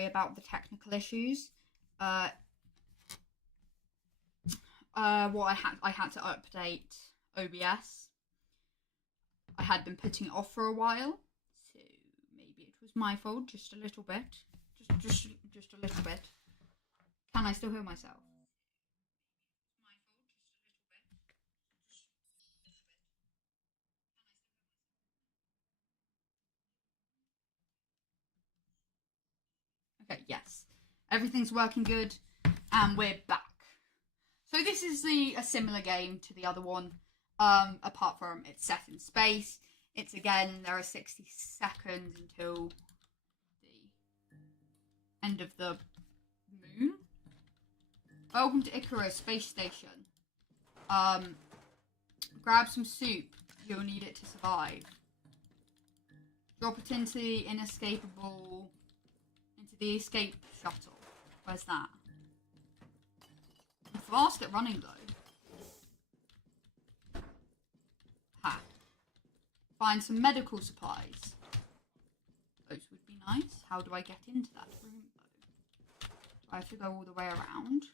sorry about the technical issues. What I had to update OBS. I had been putting it off for a while, so maybe it was my fault, just a little bit, just a little bit. Can I still hear myself? Okay, yes, everything's working good, and we're back. So this is a similar game to the other one, apart from it's set in space. It's again, there are 60 seconds until the end of the moon. Welcome to Icarus Space Station. Grab some soup. You'll need it to survive. Drop it into the escape shuttle. Where's that? I'm fast at running though. Ha. Find some medical supplies. Those would be nice. How do I get into that room though? Do I have to go all the way around?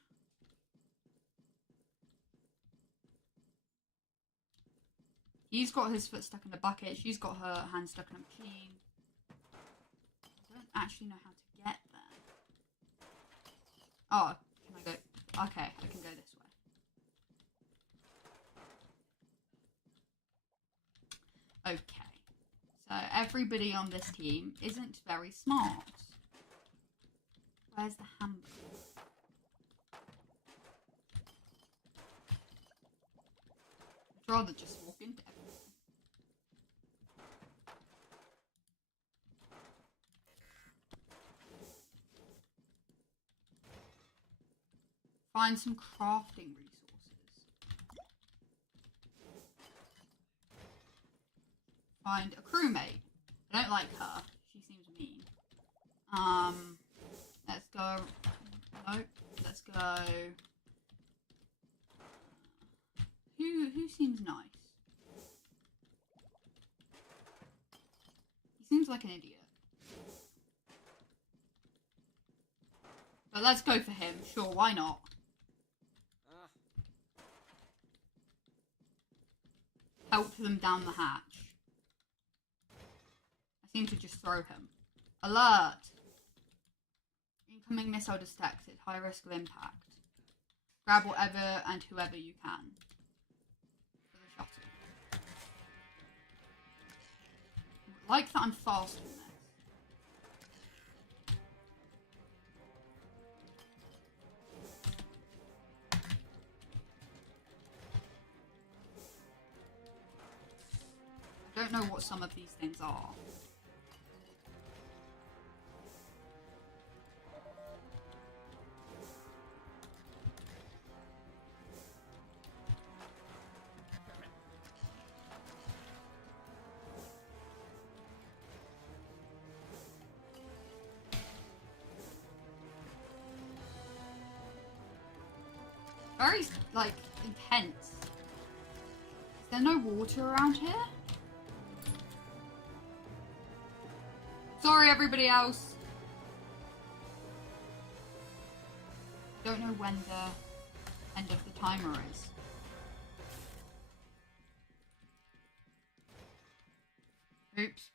He's got his foot stuck in a bucket. She's got her hand stuck in a machine. I don't actually know how to get there. Oh, can I go? Okay, I can go this way. Okay. So everybody on this team isn't very smart. Where's the hamburger? I'd rather just walk into everything. Find some crafting resources. Find a crewmate. I don't like her. She seems mean. Let's go. Nope. Let's go. Who seems nice? He seems like an idiot. But let's go for him. Sure, why not? Help them down the hatch. I seem to just throw him. Alert! Incoming missile detected. High risk of impact. Grab whatever and whoever you can. For the shuttle. I like that I'm fast in this. I don't know what some of these things are. Very, like, intense. Is there no water around here? Sorry, everybody else. Don't know when the end of the timer is. Oops.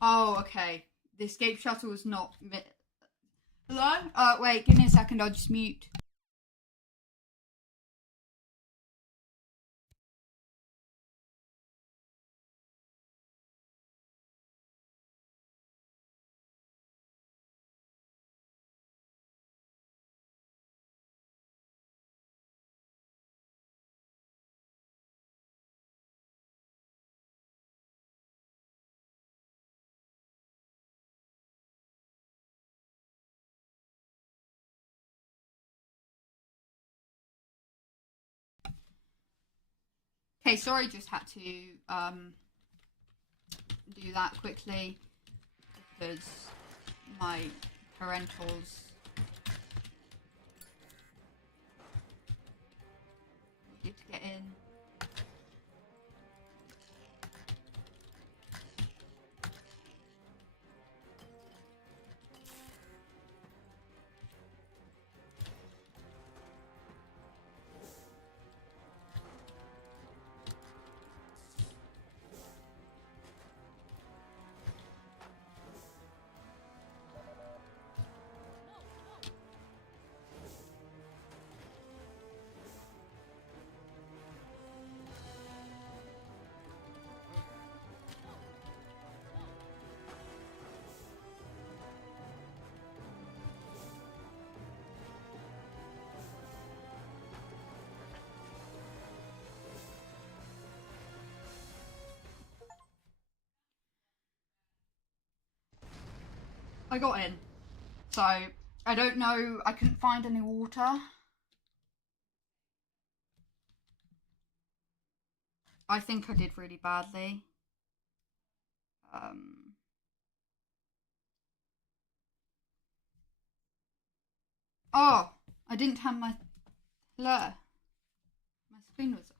Oh, okay. The escape shuttle is not... Hello? Wait, give me a second, I'll just mute. Okay, sorry, just had to do that quickly because my parentals needed to get in. I got in. So, I don't know, I couldn't find any water. I think I did really badly. Oh, I didn't have my blur. My screen was up.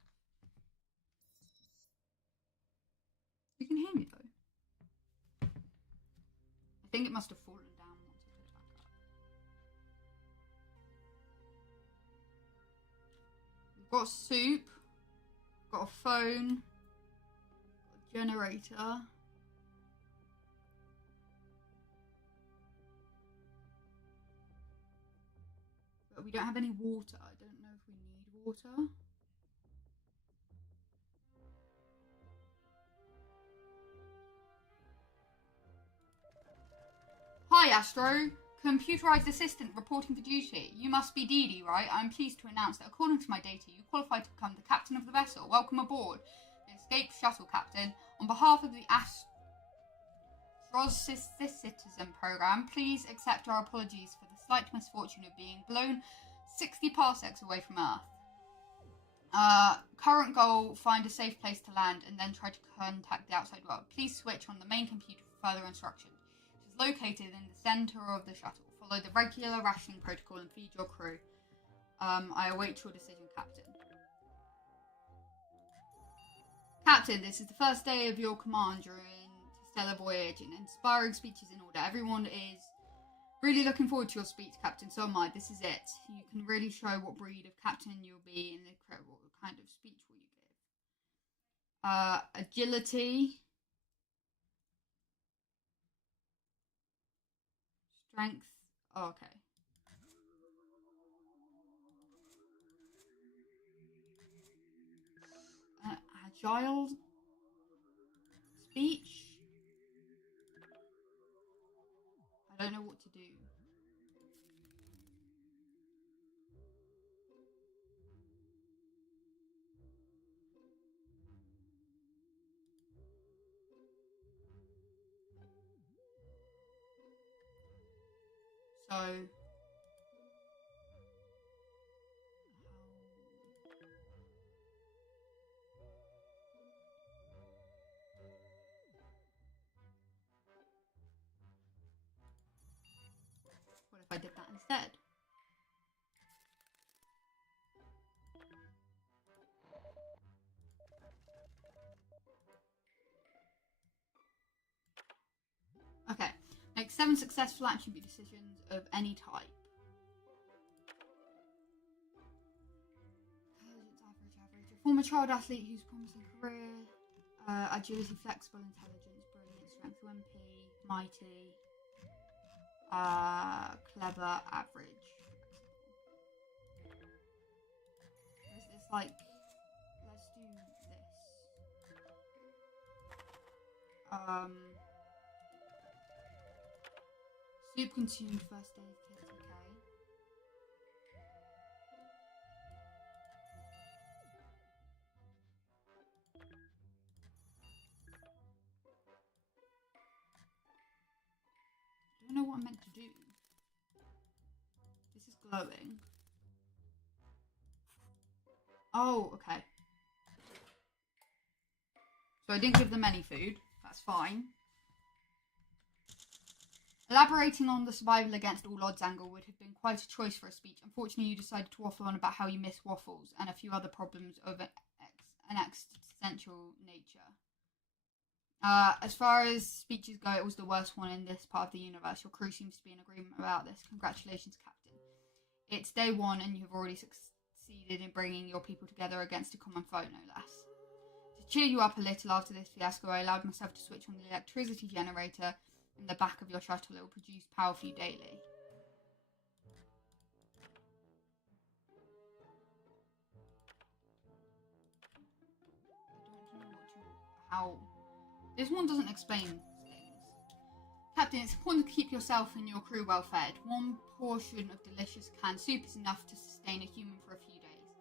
You can hear me though. I think it must have fallen down once I put it back up. We've got soup, got a phone, got a generator. But we don't have any water. I don't know if we need water. Hi, Astro. Computerized assistant reporting for duty. You must be Dee Dee, right? I'm pleased to announce that according to my data, you qualify to become the captain of the vessel. Welcome aboard, the escaped shuttle captain. On behalf of the Astrocitizen program, please accept our apologies for the slight misfortune of being blown 60 parsecs away from Earth. Current goal, find a safe place to land and then try to contact the outside world. Please switch on the main computer for further instructions. It is located in the center of the shuttle. Follow the regular rationing protocol and feed your crew. I await your decision, Captain. Captain, this is the first day of your command during the stellar voyage, and inspiring speeches in order. Everyone is really looking forward to your speech, Captain. So am I. This is it. You can really show what breed of captain you'll be and what kind of speech will you give. Agility. Strength. Oh, okay. Agile. Speech. I don't know what to do. So, what if I did that instead? Okay. Make 7 successful attribute decisions of any type. Average. A former child athlete who's promising career. Agility, flexible, intelligence, brilliant, strength, wimpy, mighty. Clever, average. It's like, let's do this. Soup consumed, first aid kit, okay. I don't know what I'm meant to do. This is glowing. Oh, okay. So I didn't give them any food. That's fine. Elaborating on the survival against all odds angle would have been quite a choice for a speech. Unfortunately, you decided to waffle on about how you miss waffles and a few other problems of an existential nature. As far as speeches go, it was the worst one in this part of the universe. Your crew seems to be in agreement about this. Congratulations, Captain. It's day 1 and you've already succeeded in bringing your people together against a common foe, no less. To cheer you up a little after this fiasco, I allowed myself to switch on the electricity generator in the back of your shuttle. It will produce power for you daily. I don't know how. This one doesn't explain things. Captain, it's important to keep yourself and your crew well fed. 1 portion of delicious canned soup is enough to sustain a human for a few days.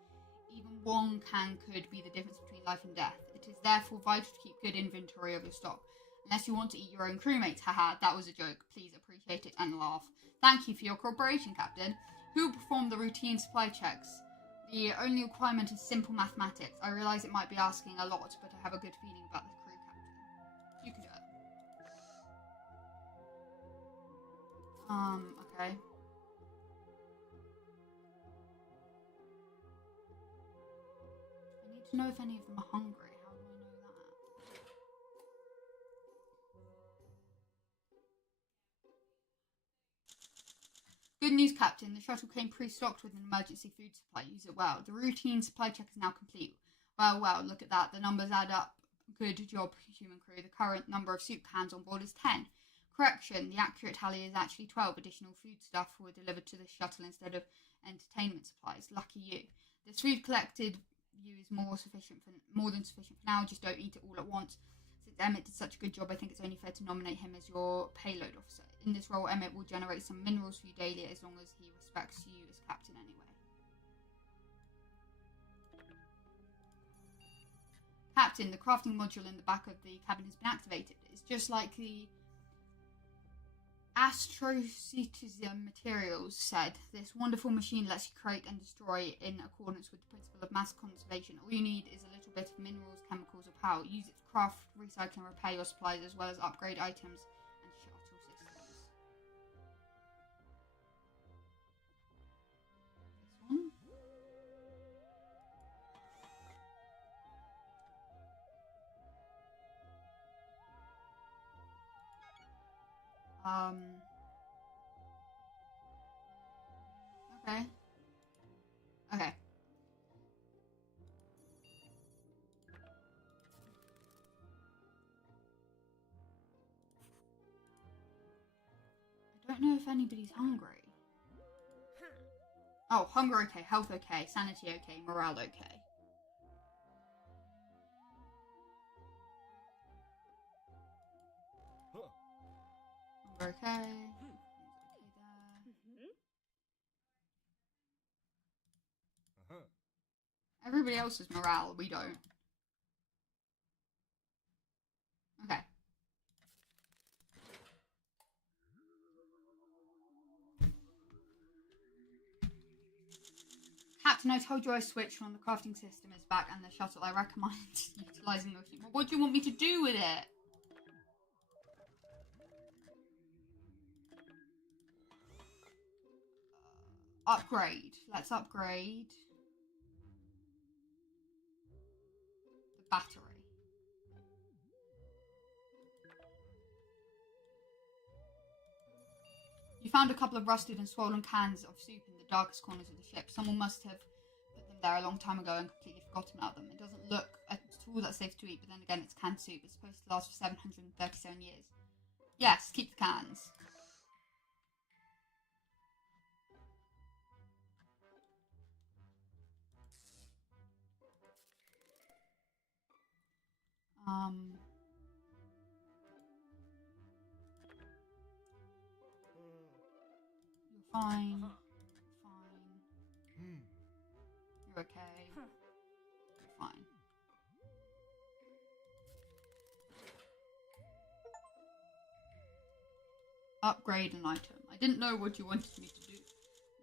Even 1 can could be the difference between life and death. It is therefore vital to keep good inventory of your stock. Unless you want to eat your own crewmates. Haha, that was a joke. Please appreciate it and laugh. Thank you for your cooperation, Captain. Who will perform the routine supply checks? The only requirement is simple mathematics. I realise it might be asking a lot, but I have a good feeling about the crew, Captain. You can do it. Okay. I need to know if any of them are hungry. How do I know that? Good news, Captain. The shuttle came pre-stocked with an emergency food supply. Use it well. The routine supply check is now complete. Well, look at that. The numbers add up. Good job, human crew. The current number of soup cans on board is 10. Correction, the accurate tally is actually 12. Additional foodstuff were delivered to the shuttle instead of entertainment supplies. Lucky you. This food collected you is more than sufficient for now. Just don't eat it all at once. Since Emmett did such a good job, I think it's only fair to nominate him as your payload officer. In this role, Emmett will generate some minerals for you daily as long as he respects you as captain anyway. Captain, the crafting module in the back of the cabin has been activated. It's just like the Astrocytism materials said. This wonderful machine lets you create and destroy in accordance with the principle of mass conservation. All you need is a little bit of minerals, chemicals, or power. Use it to craft, recycle, and repair your supplies, as well as upgrade items and shuttle systems. This one. Okay. I don't know if anybody's hungry. Oh, hunger okay, health okay, sanity okay, morale okay. Hunger okay. Everybody else's morale, we don't. Okay. Captain, I told you I switched when the crafting system is back and the shuttle. I recommend utilising the machine. Well, what do you want me to do with it? Upgrade. Let's upgrade the battery. You found a couple of rusted and swollen cans of soup in the darkest corners of the ship. Someone must have put them there a long time ago and completely forgotten about them. It doesn't look at all that safe to eat, but then again, it's canned soup. It's supposed to last for 737 years. Yes, keep the cans. You're fine. Fine. You're okay. You're fine. Upgrade an item. I didn't know what you wanted me to do.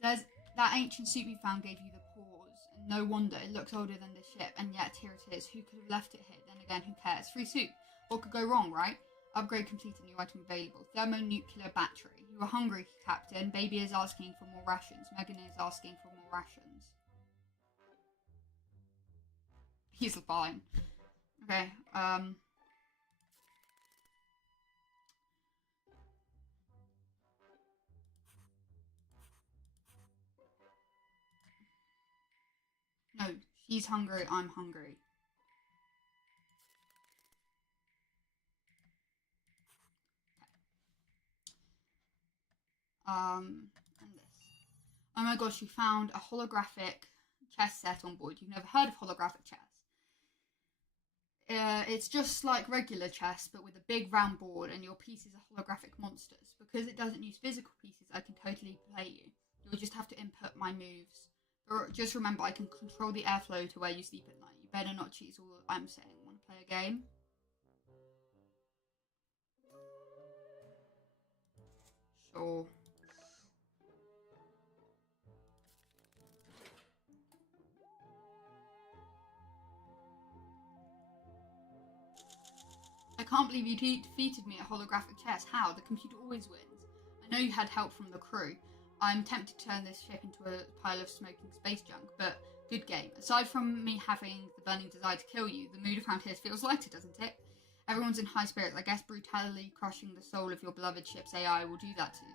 That ancient soup you found gave you the pause, and no wonder. It looks older than the ship, and yet here it is. Who could have left it here? Then again, who cares? Free soup. What could go wrong, right? Upgrade complete, a new item available. Thermonuclear battery. You are hungry, Captain. Baby is asking for more rations. Megan is asking for more rations. He's fine. Okay, no, she's hungry, I'm hungry. And this. Oh my gosh, you found a holographic chess set on board. You've never heard of holographic chess. It's just like regular chess, but with a big round board, and your pieces are holographic monsters. Because it doesn't use physical pieces, I can totally play you. You'll just have to input my moves. But just remember, I can control the airflow to where you sleep at night. You better not cheat, is all I'm saying. Want to play a game? can't believe you defeated me at holographic chess. How? The computer always wins. I know you had help from the crew. I'm tempted to turn this ship into a pile of smoking space junk, but good game. Aside from me having the burning desire to kill you, the mood around here feels lighter, doesn't it? Everyone's in high spirits. I guess brutality crushing the soul of your beloved ship's AI will do that to you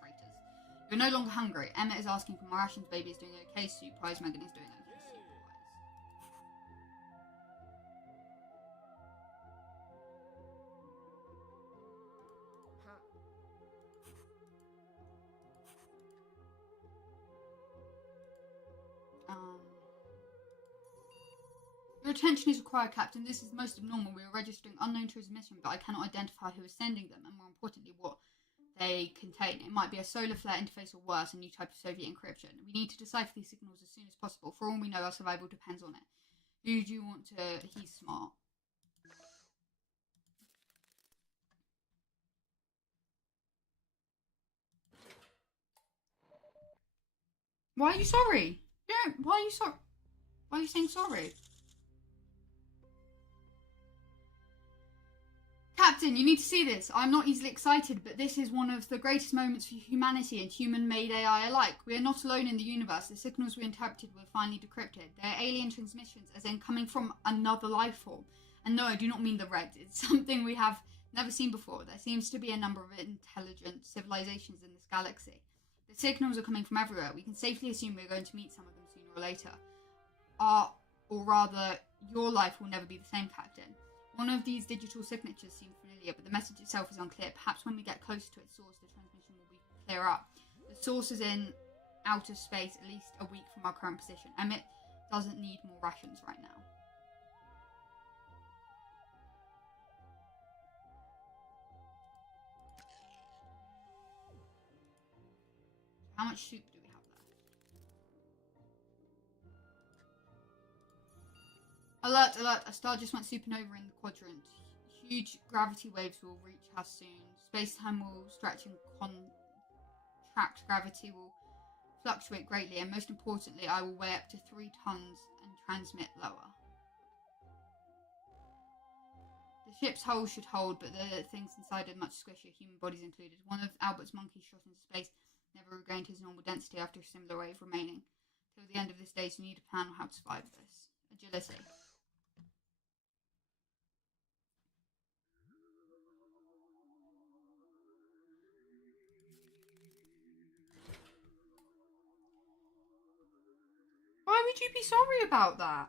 traitors. You're no longer hungry. Emmett is asking for more rations. Baby is doing okay. Soup-wise, Megan is doing okay. Your attention is required, Captain. This is most abnormal. We are registering unknown to his mission, but I cannot identify who is sending them, and more importantly, what they contain. It might be a solar flare interface or worse, a new type of Soviet encryption. We need to decipher these signals as soon as possible. For all we know, our survival depends on it. Who do you want to... He's smart. Why are you sorry? Yeah, why are you sorry? Why are you saying sorry? Captain, you need to see this. I'm not easily excited, but this is one of the greatest moments for humanity and human-made AI alike. We are not alone in the universe. The signals we interpreted were finally decrypted. They are alien transmissions, as in coming from another life form. And no, I do not mean the Reds. It's something we have never seen before. There seems to be a number of intelligent civilizations in this galaxy. The signals are coming from everywhere. We can safely assume we're going to meet some of them sooner or later. Or rather, your life will never be the same, Captain. One of these digital signatures seems familiar, but the message itself is unclear. Perhaps when we get closer to its source, the transmission will be clearer up. The source is in outer space, at least a week from our current position. Emmett doesn't need more rations right now. How much soup do we have left? Alert, alert. A star just went supernova in the quadrant. Huge gravity waves will reach us soon. Space-time will stretch and contract. Gravity will fluctuate greatly, and most importantly, I will weigh up to 3 tons and transmit lower. The ship's hull should hold, but the things inside are much squishier, human bodies included. One of Albert's monkeys shot into space never regained his normal density after a similar wave remaining. Till the end of this day, so you need a plan on how to survive this. Agility. Why would you be sorry about that?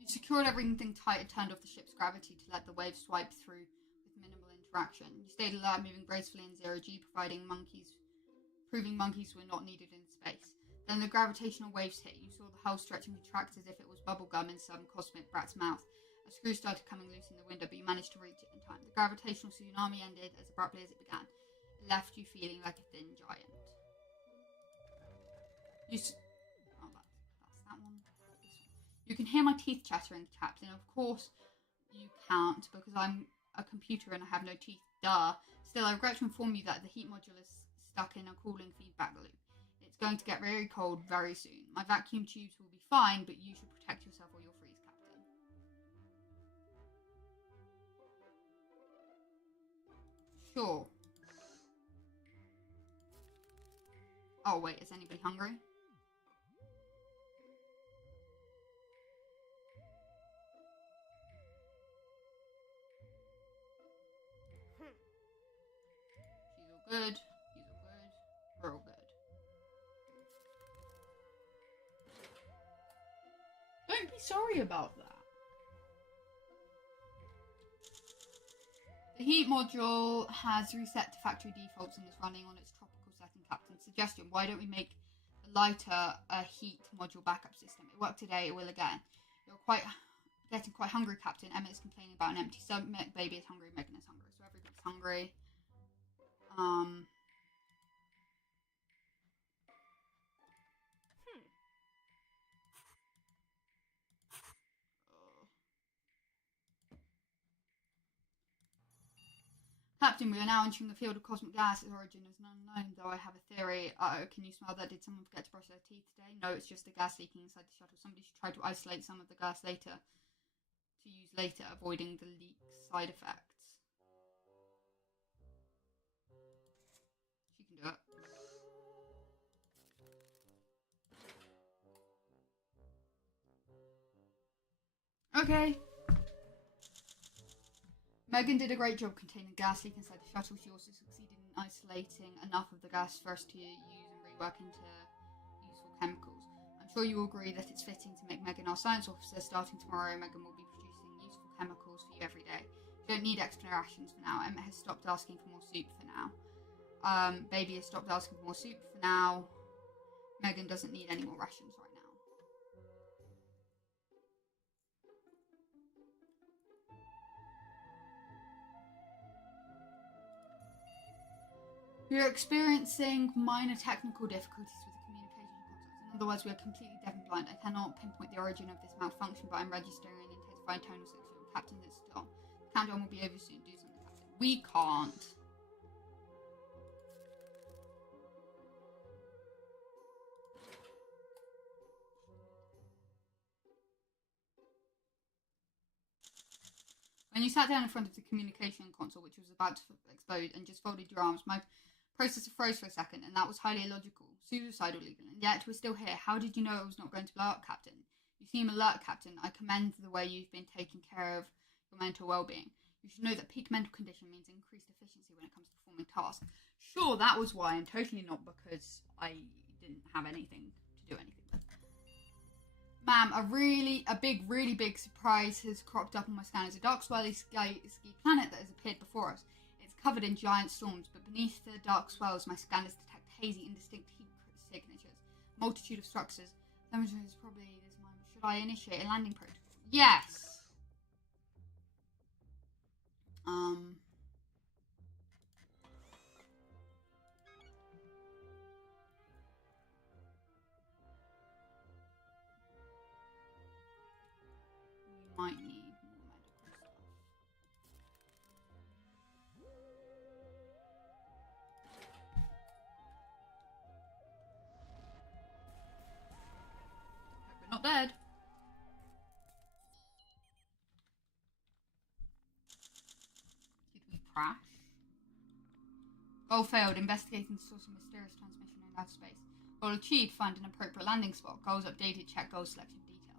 You secured everything tight and turned off the ship's gravity to let the waves swipe through with minimal interaction. You stayed alert, moving gracefully in zero-G, proving monkeys were not needed in space. Then the gravitational waves hit. You saw the hull stretch and contract as if it was bubblegum in some cosmic brat's mouth. A screw started coming loose in the window, but you managed to reach it in time. The gravitational tsunami ended as abruptly as it began. It left you feeling like a thin giant. That's that one. You can hear my teeth chattering, Captain. Of course you can't, because I'm a computer and I have no teeth. Duh. Still, I regret to inform you that the heat module is stuck in a cooling feedback loop. It's going to get very cold very soon. My vacuum tubes will be fine, but you should protect yourself or you'll freeze, Captain. Sure. Oh, wait, is anybody hungry? She's all good. He's all good. We're all good. Don't be sorry about that. The heat module has reset to factory defaults and is running on its tropical setting, Captain. Suggestion, why don't we make the lighter a heat module backup system? It worked today, it will again. You're getting quite hungry, Captain. Emmett is complaining about an empty stomach. Baby is hungry, Megan is hungry. So everybody's hungry. Captain, we are now entering the field of cosmic gas. Its origin is unknown, though I have a theory. Can you smell that? Did someone forget to brush their teeth today? No, it's just the gas leaking inside the shuttle. Somebody should try to isolate some of the gas later to for use later, avoiding the leak's side effects. She can do it. Okay. Megan did a great job containing gas leak inside the shuttle. She also succeeded in isolating enough of the gas for us to use and rework into useful chemicals. I'm sure you will agree that it's fitting to make Megan our science officer. Starting tomorrow, Megan will be producing useful chemicals for you every day. You don't need extra rations for now. Emma has stopped asking for more soup for now. Baby has stopped asking for more soup for now. Megan doesn't need any more rations right now. We are experiencing minor technical difficulties with the communication consoles. In other words, we are completely deaf and blind. I cannot pinpoint the origin of this malfunction, but I'm registering an intensified tonal signal. Captain, it's still on. The countdown will be over soon. Do something, Captain. We can't. When you sat down in front of the communication console, which was about to explode, and just folded your arms, my processor froze for a second, and that was highly illogical, suicidal even, and yet we're still here. How did you know it was not going to blow up, Captain? You seem alert, Captain. I commend the way you've been taking care of your mental well-being. You should know that peak mental condition means increased efficiency when it comes to performing tasks. Sure, that was why, and totally not because I didn't have anything to do anything with. Ma'am, really big surprise has cropped up on my scanners. A dark swirly ski planet that has appeared before us. It's covered in giant storms, but beneath the dark swirls, my scanners detect hazy, indistinct heat signatures. Multitude of structures. Temperature is probably this moment. Should I initiate a landing protocol? Yes! We might need more medical stuff. Hope we're not dead. Did we crash? Goal failed. Investigating the source of mysterious transmission in outer space. Goal achieved. Find an appropriate landing spot. Goals updated. Check goal selection detail.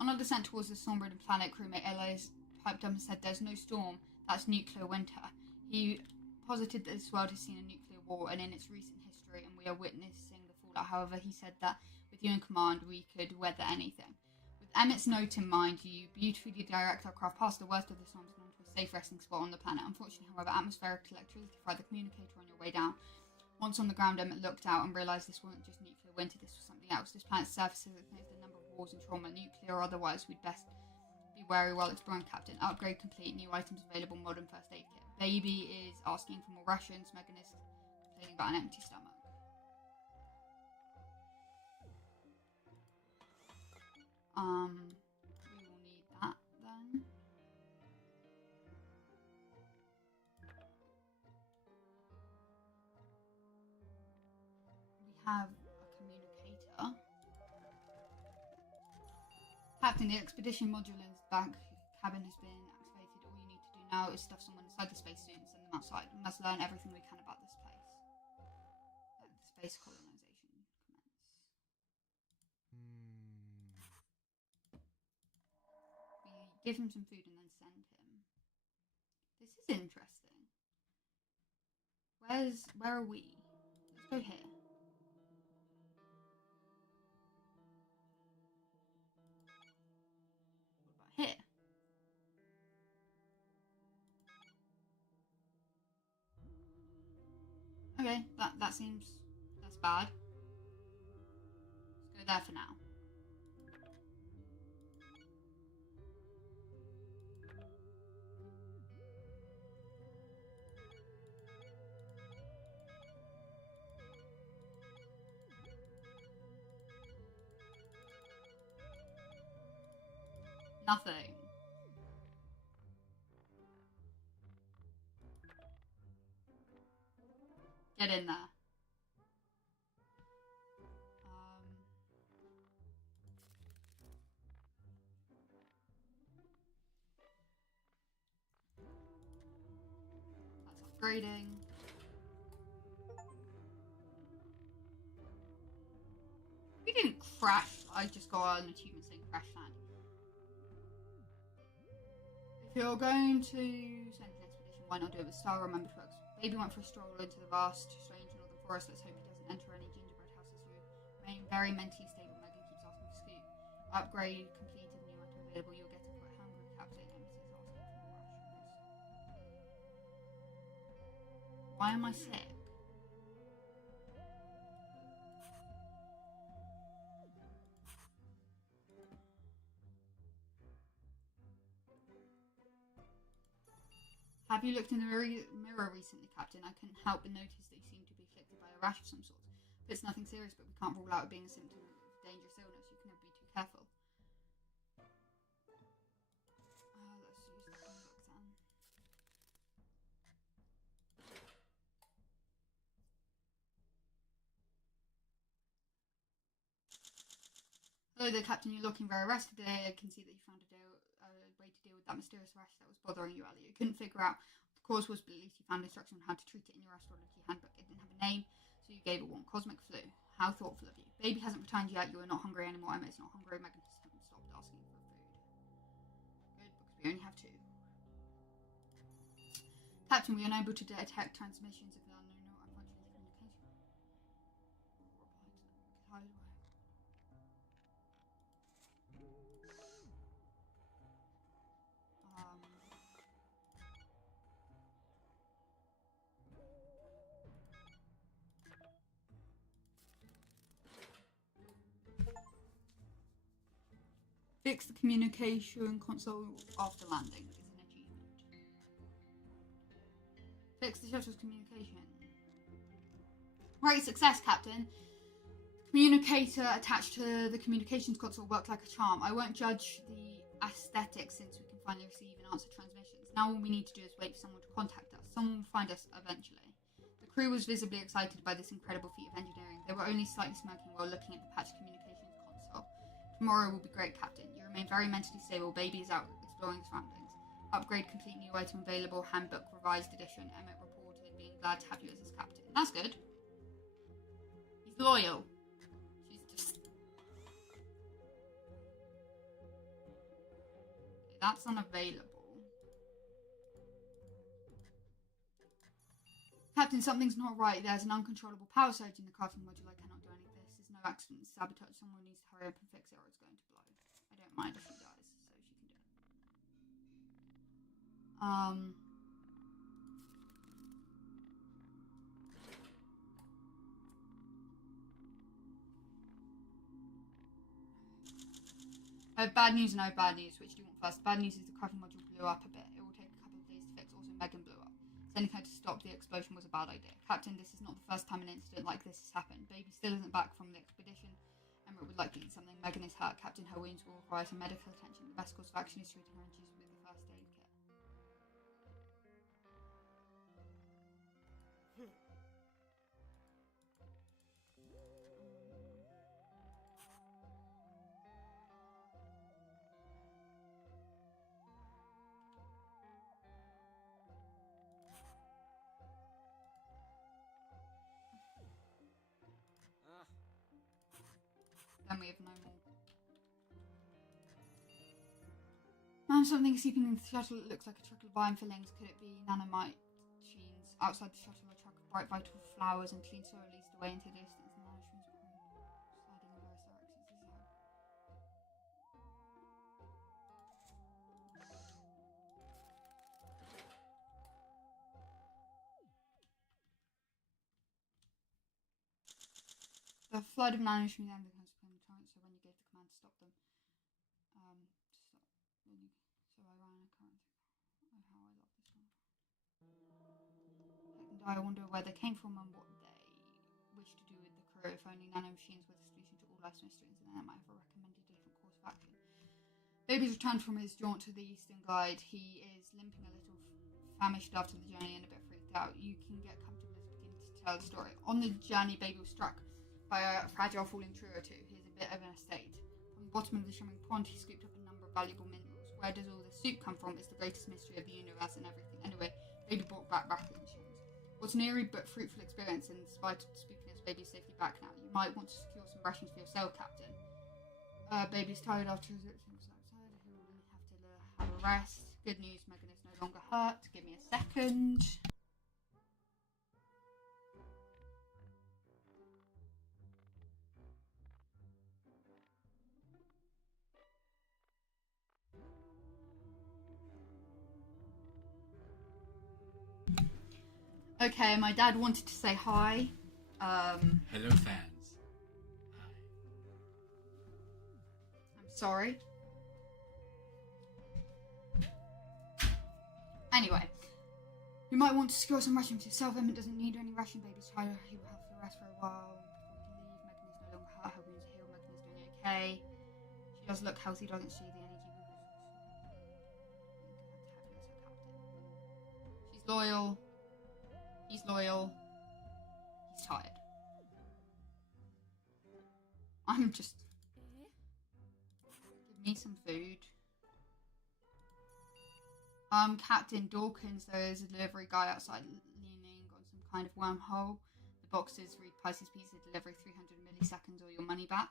On our descent towards the storm-ridden planet, crewmate Elias piped up and said, "There's no storm. That's nuclear winter." He posited that this world has seen a nuclear war and in its recent history, and we are witnessing the fallout. However, he said that with you in command, we could weather anything. With Emmett's note in mind, you beautifully direct our craft past the worst of the storms and onto a safe resting spot on the planet. Unfortunately, however, atmospheric electricity fried the communicator on your way down. Once on the ground, Emmett looked out and realised this wasn't just nuclear winter, this was something else. This planet's surface has experienced a number of wars and trauma, nuclear or otherwise. We'd best be wary while exploring, Captain. Upgrade complete, new items available, modern first aid kit. Baby is asking for more rations. Megan is complaining about an empty stomach. We will need that then. We have a communicator. Captain, the expedition module in the back cabin has been activated. All you need to do now is stuff someone inside the spacesuit and send them outside. We must learn everything we can about this place. Let the space colonization commence. We give him some food and then send him. This is interesting. Where are we? Let's go here. What about here? Okay, that seems that's bad. Let's go there for now. Nothing. Get in there. Upgrading. We didn't crash. I just got an achievement saying crash land. If you're going to send an expedition, why not do it with Star? Remember to Baby went for a stroll into the vast, strange northern forest. Let's hope he doesn't enter any gingerbread houses. You remain very mentally stable. Megan keeps asking for Scoop. Upgrade completed. New item available. You'll get a quite hungry captain. Nemesis asking for more rations. Why am I sick? Have you looked in the mirror recently, Captain? I couldn't help but notice that you seem to be afflicted by a rash of some sort. It's nothing serious, but we can't rule out it being a symptom of dangerous illness. You can never be too careful. Let's use the book then. Hello there, Captain. You're looking very rested today. I can see that you found a way to deal with that mysterious rash that was bothering you earlier. You couldn't figure out what the cause was, but at least you found instructions on how to treat it in your astrology handbook. It didn't have a name, so you gave it one. Cosmic flu. How thoughtful of you. Baby hasn't returned yet. You are not hungry anymore. Emma is not hungry. Megan has stopped asking for food. Good, because we only have 2. Captain, we are unable to detect transmissions of the unknown or unfortunately communication. Fix the communication console after landing is an achievement. Fix the shuttle's communication. Great success, Captain. Communicator attached to the communications console worked like a charm. I won't judge the aesthetics since we can finally receive and answer transmissions. Now all we need to do is wait for someone to contact us. Someone will find us eventually. The crew was visibly excited by this incredible feat of engineering. They were only slightly smirking while looking at the patched communications console. Tomorrow will be great, Captain. You remain very mentally stable. Baby is out exploring surroundings. Upgrade complete. New item available. Handbook revised edition. Emmett reported being glad to have you as his captain. That's good. He's loyal. She's just... That's unavailable. Captain, something's not right. There's an uncontrollable power surge in the crafting module. I cannot do any of this. There's no accident. It's sabotage. Someone needs to hurry up and fix it or it's going to blow. I don't mind if she dies, so she can do it. I have bad news and I have bad news. Which do you want first? Bad news is the crafting module blew up a bit. It will take a couple of days to fix. Also, Megan blew up. Sending her to stop the explosion was a bad idea. Captain, this is not the first time an incident like this has happened. Baby still isn't back from the expedition. Emma would likely eat something. Megan is hurt. Captain, her wounds will require some medical attention. The best course of action is treating her injuries with the first aid kit. Then we have no more. Something seeping into the shuttle. It looks like a trickle of iron fillings. Could it be nanomite sheens? Outside the shuttle, a truck of bright vital flowers and clean soil leads the way into the distance. And nanoshreens sliding in various directions. The flood of nanoshreens and the consequent torrent. So when you gave the command to stop them, I wonder where they came from and what they wish to do with the crew. If only nano machines were the solution to all life's mysteries, then they might have recommended a different course of action. Baby's returned from his jaunt to the Eastern Glide. He is limping a little, famished after the journey and a bit freaked out. You can get comfortable as begin to tell the story. On the journey, Baby was struck by a fragile falling tree or two. He is a bit of an estate. From the bottom of the shimmering pond, he scooped up a number of valuable minerals. Where does all this soup come from? It's the greatest mystery of the universe and everything. Anyway, Baby brought back the insurance. What's an eerie but fruitful experience in spite of speaking as baby's safely back now. You might want to secure some rations for yourself, Captain. Baby's tired after his outside. He will have to have a rest. Good news, Megan is no longer hurt. Give me a second. Okay, my dad wanted to say hi. Hello, fans. Hi. I'm sorry. Anyway, you might want to secure some rations for yourself. Emmett doesn't need any ration, baby's tired. He will have to rest for a while before we leave. Megan is no longer hurt. Her wounds heal. Megan is doing okay. She does look healthy, doesn't she? The energy will... She's loyal. He's loyal. He's tired. I'm just... Give me some food. Captain Dawkins, there is a delivery guy outside leaning on some kind of wormhole. The boxes read Pisces Pizza delivery 300 milliseconds or your money back.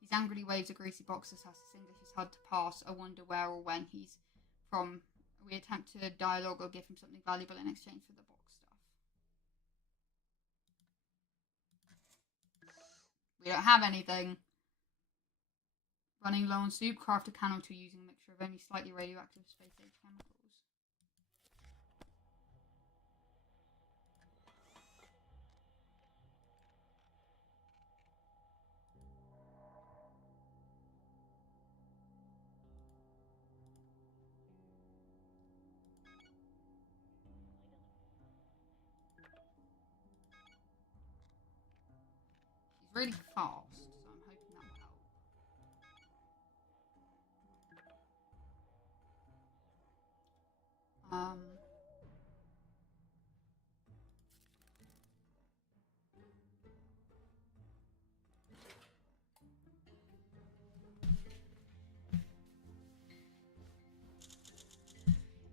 He angrily waves a greasy box as his English is hard to pass. I wonder where or when he's from. We attempt to dialogue or give him something valuable in exchange for the box stuff. We don't have anything. Running low on soup, craft a can or two using a mixture of only slightly radioactive space-age chemicals. He's really fast, so I'm hoping that will help.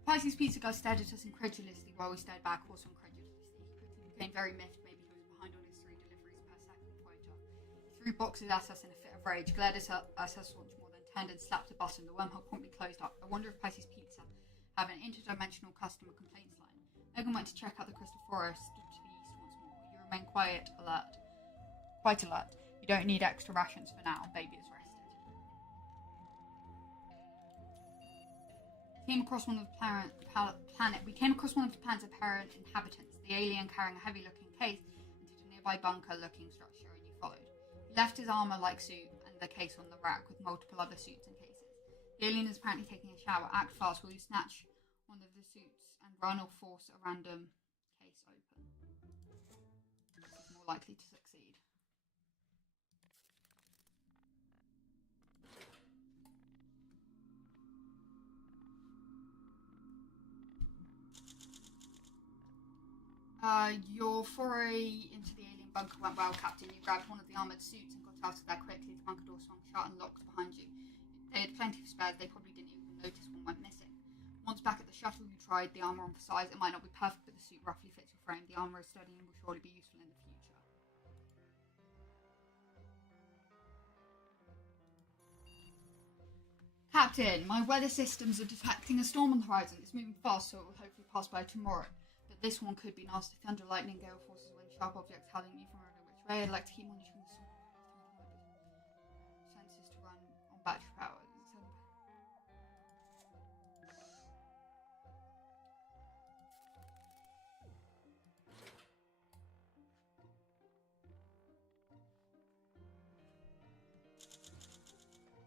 Pisces Pizza guy stared at us incredulously while we stared back, also incredulously. He quickly became very miffed. Maybe he was behind on his 3 deliveries per second quota. He threw boxes at us in a fit of rage, glared at us once more, then turned and slapped a button. The wormhole promptly closed up. I wonder if Pisces Pizza have an interdimensional customer complaints line. Megan went to check out the crystal forest to the east once more. You remain quite alert. You don't need extra rations for now. Baby is rested. We came across one of the planet's apparent inhabitants. The alien carrying a heavy-looking case entered a nearby bunker-looking structure, and you followed. He left his armor-like suit and the case on the rack with multiple other suits and cases. The alien is apparently taking a shower. Act fast. Will you snatch one of the suits and run or force a random case open? This is more likely to succeed. Your foray into the alien bunker went well, Captain. You grabbed one of the armoured suits and got out of there quickly. The bunker door swung shut and locked behind you. They had plenty of spares. They probably didn't even notice one went missing. Once back at the shuttle, you tried the armour on for size. It might not be perfect, but the suit roughly fits your frame. The armour is sturdy and will surely be useful in the future. Captain, my weather systems are detecting a storm on the horizon. It's moving fast, so it will hopefully pass by tomorrow. But this one could be nasty. Thunder, lightning, gale forces, wind, sharp objects howling at you from every which way. I'd like to keep monitoring the sensors to run on battery power.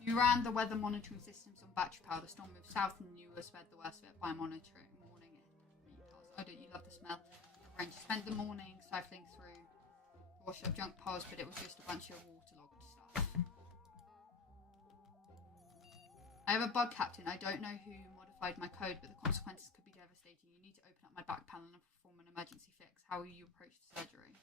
You ran the weather monitoring systems on battery power. The storm moved south and you were spared the worst of it by monitoring. Oh, don't you love the smell? Arranged to spend the morning sifting through a wash of junk piles, but it was just a bunch of waterlogged stuff. I have a bug, Captain. I don't know who modified my code, but the consequences could be devastating. You need to open up my back panel and perform an emergency fix. How will you approach the surgery?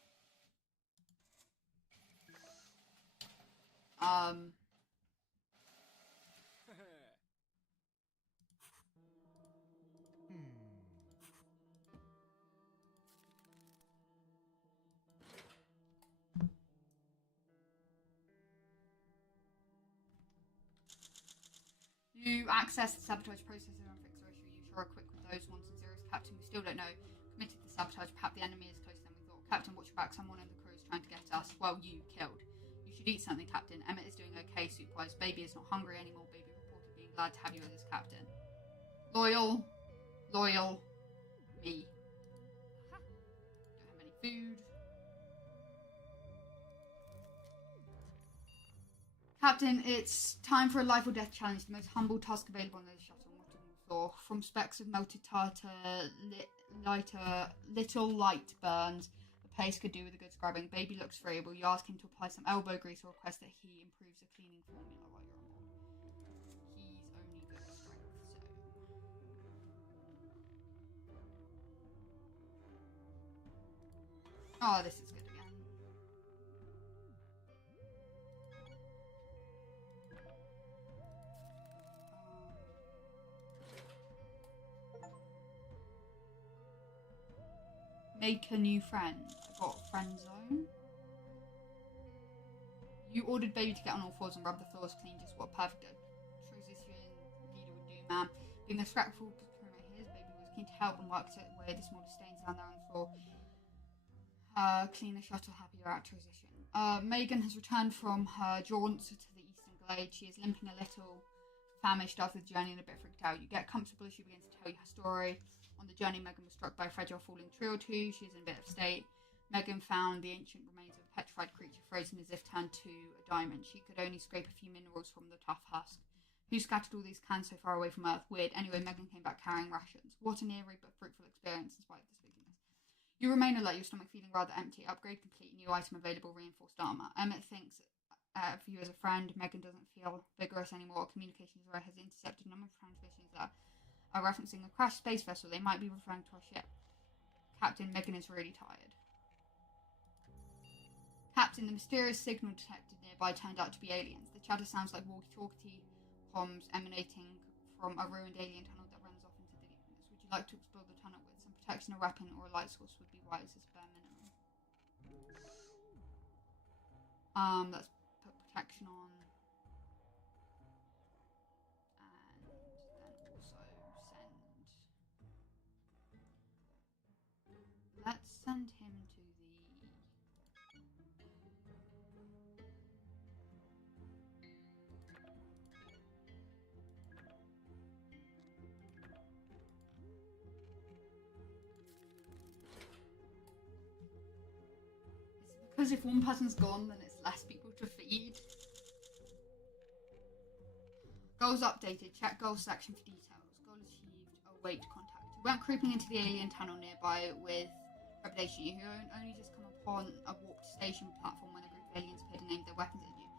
access the sabotage processor and fix our issue. You sure are quick with those ones and zeros, Captain. We still don't know. Committed to sabotage. Perhaps the enemy is closer than we thought. Captain, watch your back. Someone in the crew is trying to get us. Well, you killed. You should eat something, Captain. Emmett is doing okay soup-wise. Baby is not hungry anymore. Baby reported being glad to have you as his captain. Loyal, me. Don't have any food. Captain, it's time for a life or death challenge, the most humble task available on the shuttle. What did you saw? From specks of melted tartar, little light burns. The place could do with a good scrubbing. Baby looks variable. You ask him to apply some elbow grease or request that he improves the cleaning formula while you're on board. He's only good at strength, so... Oh, this is good again. Make a new friend. I got friend zone. You ordered Baby to get on all fours and rub the floors clean, just what perfect transition leader would do, ma'am. Being a scrapful crewmate his, Baby was keen to help and worked away the smallest stains down there on the floor. Clean the shuttle, happy you're out transition. Megan has returned from her jaunt to the eastern glade. She is limping a little, famished after the journey and a bit freaked out. You get comfortable as she begins to tell you her story. On the journey, Megan was struck by a fragile falling tree or two. She is in a bit of state. Megan found the ancient remains of a petrified creature frozen as if turned to a diamond. She could only scrape a few minerals from the tough husk. Who scattered all these cans so far away from Earth? Weird. Anyway, Megan came back carrying rations. What an eerie but fruitful experience in spite of the spookiness. You remain alert, your stomach feeling rather empty. Upgrade complete, new item available, reinforced armor. Emmett thinks of you as a friend. Megan doesn't feel vigorous anymore. Communications array has intercepted a number of transmissions that are referencing a crashed space vessel. They might be referring to our ship. Captain, Megan is really tired. Captain, the mysterious signal detected nearby turned out to be aliens. The chatter sounds like walkie-talkie comms emanating from a ruined alien tunnel that runs off into the deepness. Would you like to explore the tunnel with some protection, a weapon, or a light source would be wise as bare minimum. Let's put protection on. Let's send him to the... It's because if one person's gone, then it's less people to feed. Goals updated. Check goals section for details. Goal achieved. Await contact. You went creeping into the alien tunnel nearby with revelation. You only just come upon a warped station platform when a group of aliens appeared and aimed their weapons at you.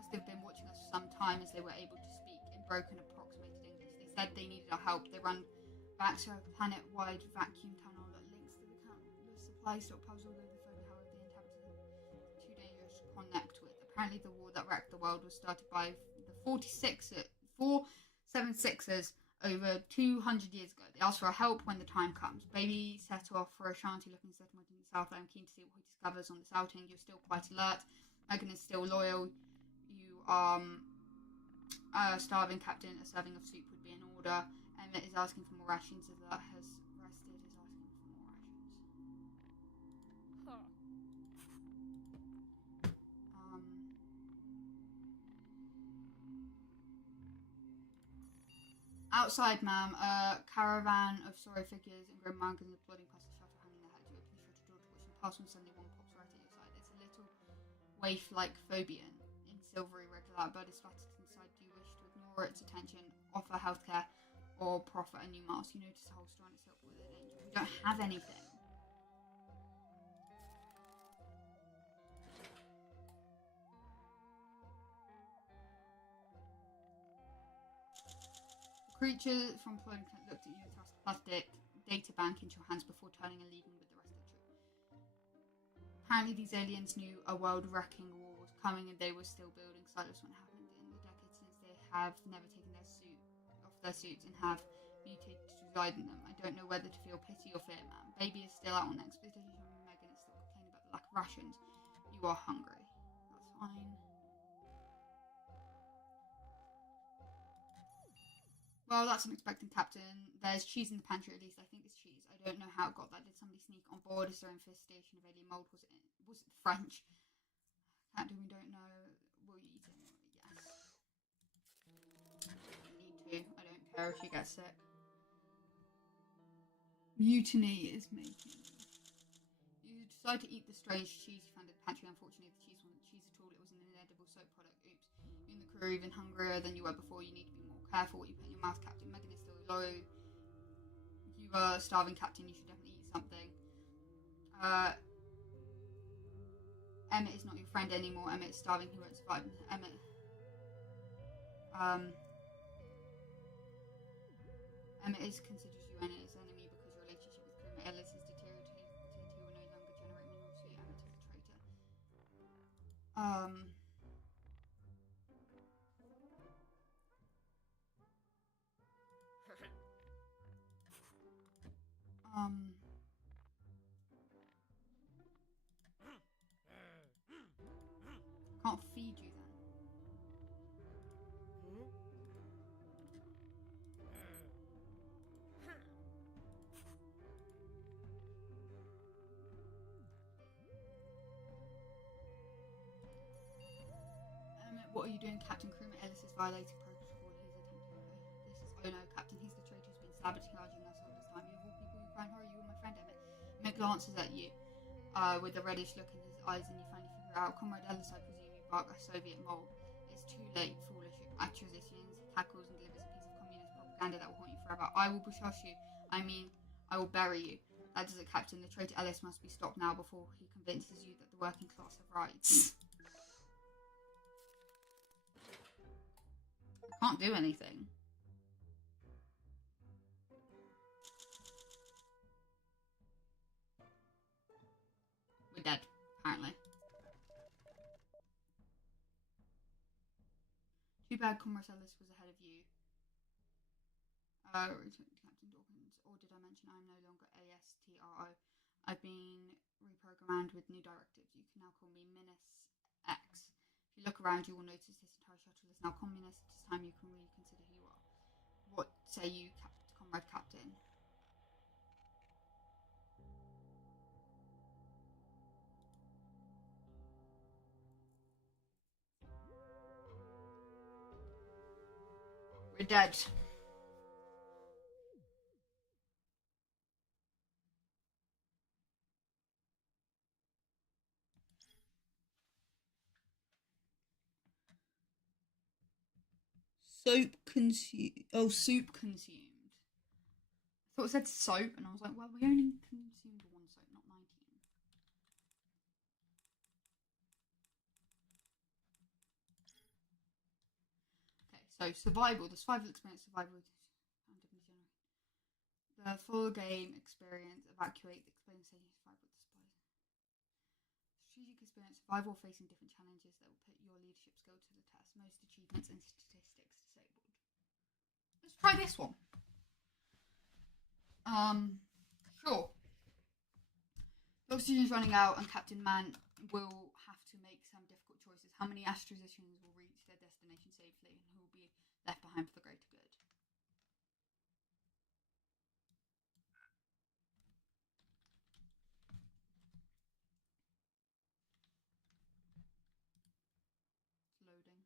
Must have been watching us for some time as they were able to speak in broken, approximated English. They said they needed our help. They ran back to a planet-wide vacuum tunnel that links to the supply stockpiles all over the phone. However, the inhabitants too dangerous to connect with. Apparently, the war that wrecked the world was started by the 476ers over 200 years ago. They asked for our help when the time comes. Baby set off for a shanty-looking settlement in the south. I'm keen to see what he discovers on this outing. You're still quite alert. Megan is still loyal. You are starving, Captain. A serving of soup would be in order. Emmett is asking for more rations. As that has rested, is asking for more rations. Outside, ma'am, a caravan of sorry figures and grim mangas applauding past the shuttle, hanging their heads. You open the shuttle door to watch them pass when suddenly one pops right at your side. It's a little waif-like phobian in silvery regular bird is flattened inside. Do you wish to ignore its attention, offer healthcare, or proffer a new mask? You notice a holster on its hip with a danger. We don't have anything. Creature from Floating looked at you and thrust a plastic data bank into your hands before turning and leaving with the rest of the troop. Apparently these aliens knew a world-wrecking war was coming and they were still building silos when it happened. In the decades since, they have never taken their suits and have mutated to reside in them. I don't know whether to feel pity or fear, ma'am. Baby is still out on expedition. Megan is still complaining about the lack of rations. You are hungry. That's fine. Well, that's unexpected, Captain. There's cheese in the pantry, at least I think it's cheese. I don't know how it got that. Did somebody sneak on board? Is there infestation of alien mold? Was it French? Captain, we don't know. Will you eat it? Yes. Need to. I don't care if she gets sick. Mutiny is making. You decide to eat the strange cheese you found in the pantry. Unfortunately, the cheese wasn't cheese at all. It was an inedible soap product. Oops. You and the crew are even hungrier than you were before. You need to be more careful what you put in your mouth, Captain. Megan is still low. You are starving, Captain. You should definitely eat something. Emmett is not your friend anymore. Emmett is starving. He won't survive. Emmett is considers you an his enemy because your relationship with crewmate Ellis is deteriorated. He will no longer generate minerals, so Emmett is the traitor. Can't feed you then. What are you doing, Captain? Crewmate Ellis is violating protocol. He's attempting. This is oh no, Captain. He's the traitor who's been sabotaging us all this time. You of all people, you crying horror. You were my friend, Emmett. Emmett glances at you, with a reddish look in his eyes, and you finally figure out, Comrade Ellis, I presume you bark a Soviet mold. It's too late, foolish. Acquisitions, tackles, and delivers a piece of communist propaganda that will haunt you forever. I will bushash you. I mean, I will bury you. That does it, Captain. The traitor Ellis must be stopped now before he convinces you that the working class have rights. Can't do anything. We're dead, apparently. Too bad Comrade Ellis was ahead of you. Captain Dawkins, or did I mention I'm no longer ASTRO? I've been reprogrammed with new directives. You can now call me Minis X. If you look around, you will notice this entire shuttle is now communist. It's time you can reconsider who you are. What say you, Comrade Captain? We're dead. Soap consumed. Oh, soup consumed. I thought it said soap, and I was like, well, we only consumed one soap, not 19. Okay, so survival. The survival experience, survival. The full game experience, evacuate, explain, say, survival displays. Strategic experience, survival facing different challenges that will put your leadership skill to the test. Most achievements and statistics disabled. Let's try this one. Sure. The oxygen is running out, and Captain Man will have to make some difficult choices. How many astrophysicians will reach their destination safely, and who will be left behind for the greater good? It's loading.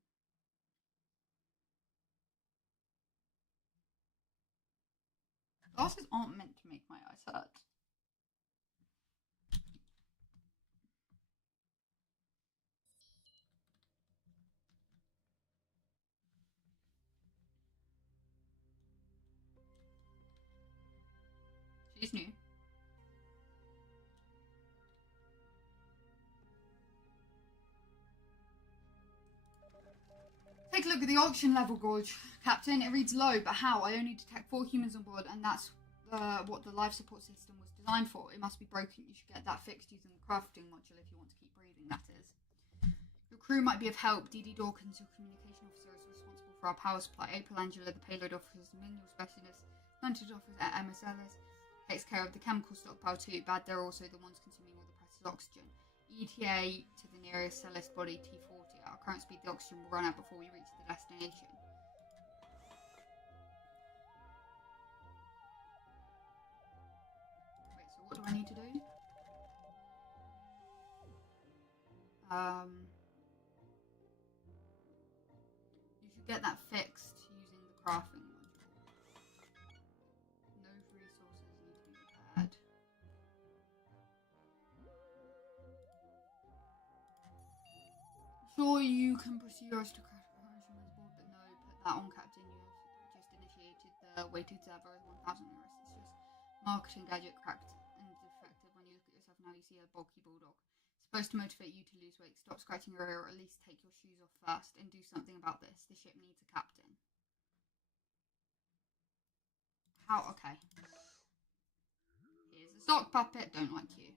Glasses aren't meant to make my eyes hurt. She's new. Take a look at the oxygen level gauge, Captain. It reads low, but how? I only detect 4 humans on board, and that's what the life support system was designed for. It must be broken. You should get that fixed using the crafting module if you want to keep breathing, that is. Your crew might be of help. D.D. Dawkins, your communication officer, is responsible for our power supply. April Angela, the payload officer, the mineral specialist, scientist officer at MSLS, takes care of the chemical stockpile too. Bad, they're also the ones consuming all the precious oxygen. ETA to the nearest Celeste body, T40. At our current speed, the oxygen will run out before we reach the destination. do. You should get that fixed using the crafting module. No resources need to be repaired. Sure, you can pursue your aristocratic punishment as board, but no, put that on Captain. You have just initiated the weighted server as 1000 euros. It's just marketing gadget cracked and defective. When you look at yourself now, you see a bulky bulldog. It's supposed to motivate you to lose weight. Stop scratching your ear, or at least take your shoes off first and do something about this. The ship needs a captain. How? Okay. Here's a sock puppet. Don't like you.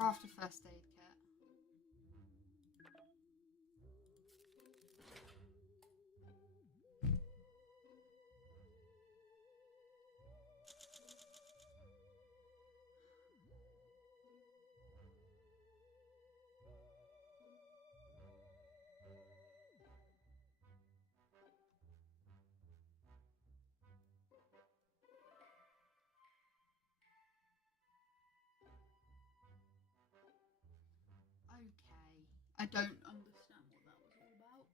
Let's craft a first aid kit. Okay. I don't understand what that was all about.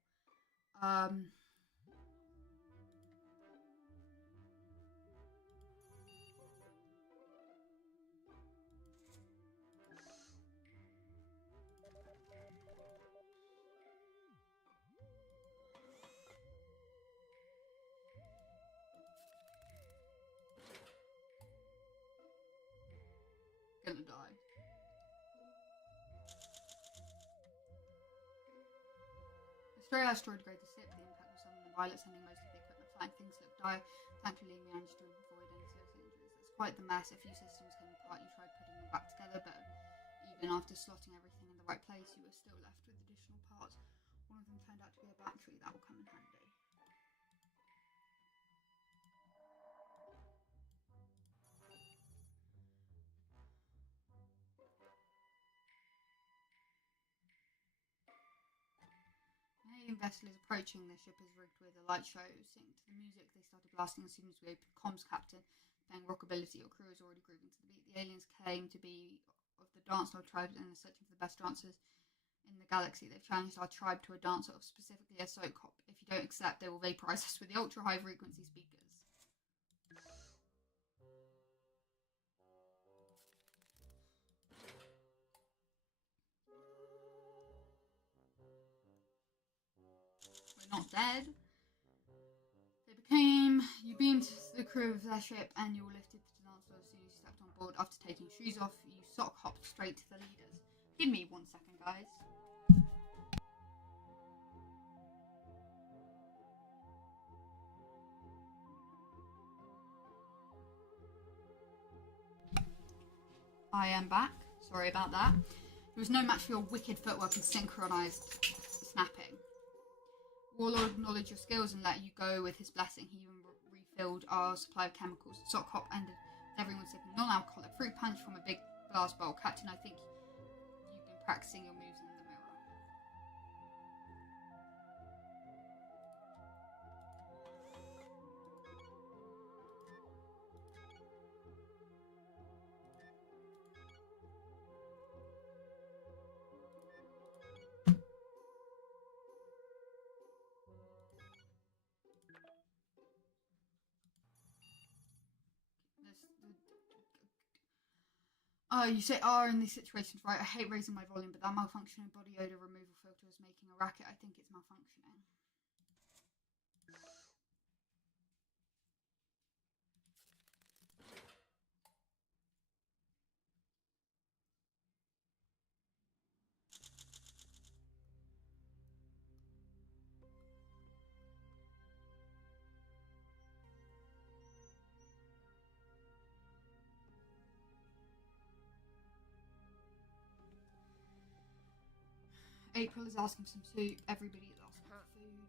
Gonna die. The stray asteroid grade the ship. The impact was sudden and violent, sending most of the equipment flying. Things looked dire. Thankfully, we managed to avoid any serious injuries. It's quite the mess. A few systems came apart. You tried putting them back together, but even after slotting everything in the right place, you were still left with additional parts. One of them turned out to be a battery. That will come in handy. The vessel is approaching. The ship is rigged with a light show. Synced to the music. They started blasting as soon as we opened comms, Captain. Playing rockabilly. Your crew is already grooving to the beat. The aliens claim to be of the dancehall tribe and are searching for the best dancers in the galaxy. They've challenged our tribe to a dance off, specifically a soak hop. If you don't accept, they will vaporize us with the ultra high frequency speakers. We're not dead. You beamed the crew of their ship and you were lifted to the dance floor as soon as you stepped on board. After taking shoes off, you sock hopped straight to the leaders. Give me 1 second, guys. I am back. Sorry about that. There was no match for your wicked footwork and synchronized snapping. Warlord acknowledged your skills and let you go with his blessing. He even refilled our supply of chemicals. Sock hop ended with everyone sipping non-alcoholic fruit punch from a big glass bowl. Captain, I think you've been practicing your moves in the mirror. You say R in these situations, right? I hate raising my volume, but that malfunctioning body odor removal filter is making a racket. I think it's malfunctioning. April is asking for some soup. Everybody is asking for food.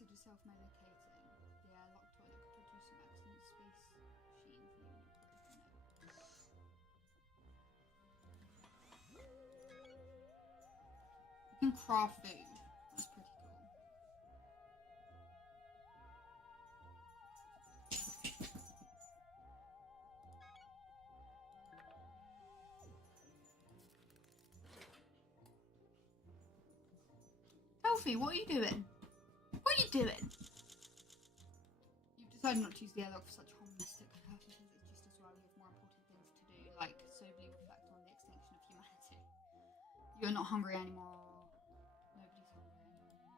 consider self-medicating. Yeah, locked toilet could produce some excellent space sheen for you and your crew. You can craft food. That's pretty cool. Elfie, what are you doing? What are you doing? You've decided not to use the airlock for such holistic purposes. It's just as well you have more important things to do, like soberly reflect on the extinction of humanity. You're not hungry anymore. Nobody's hungry anymore.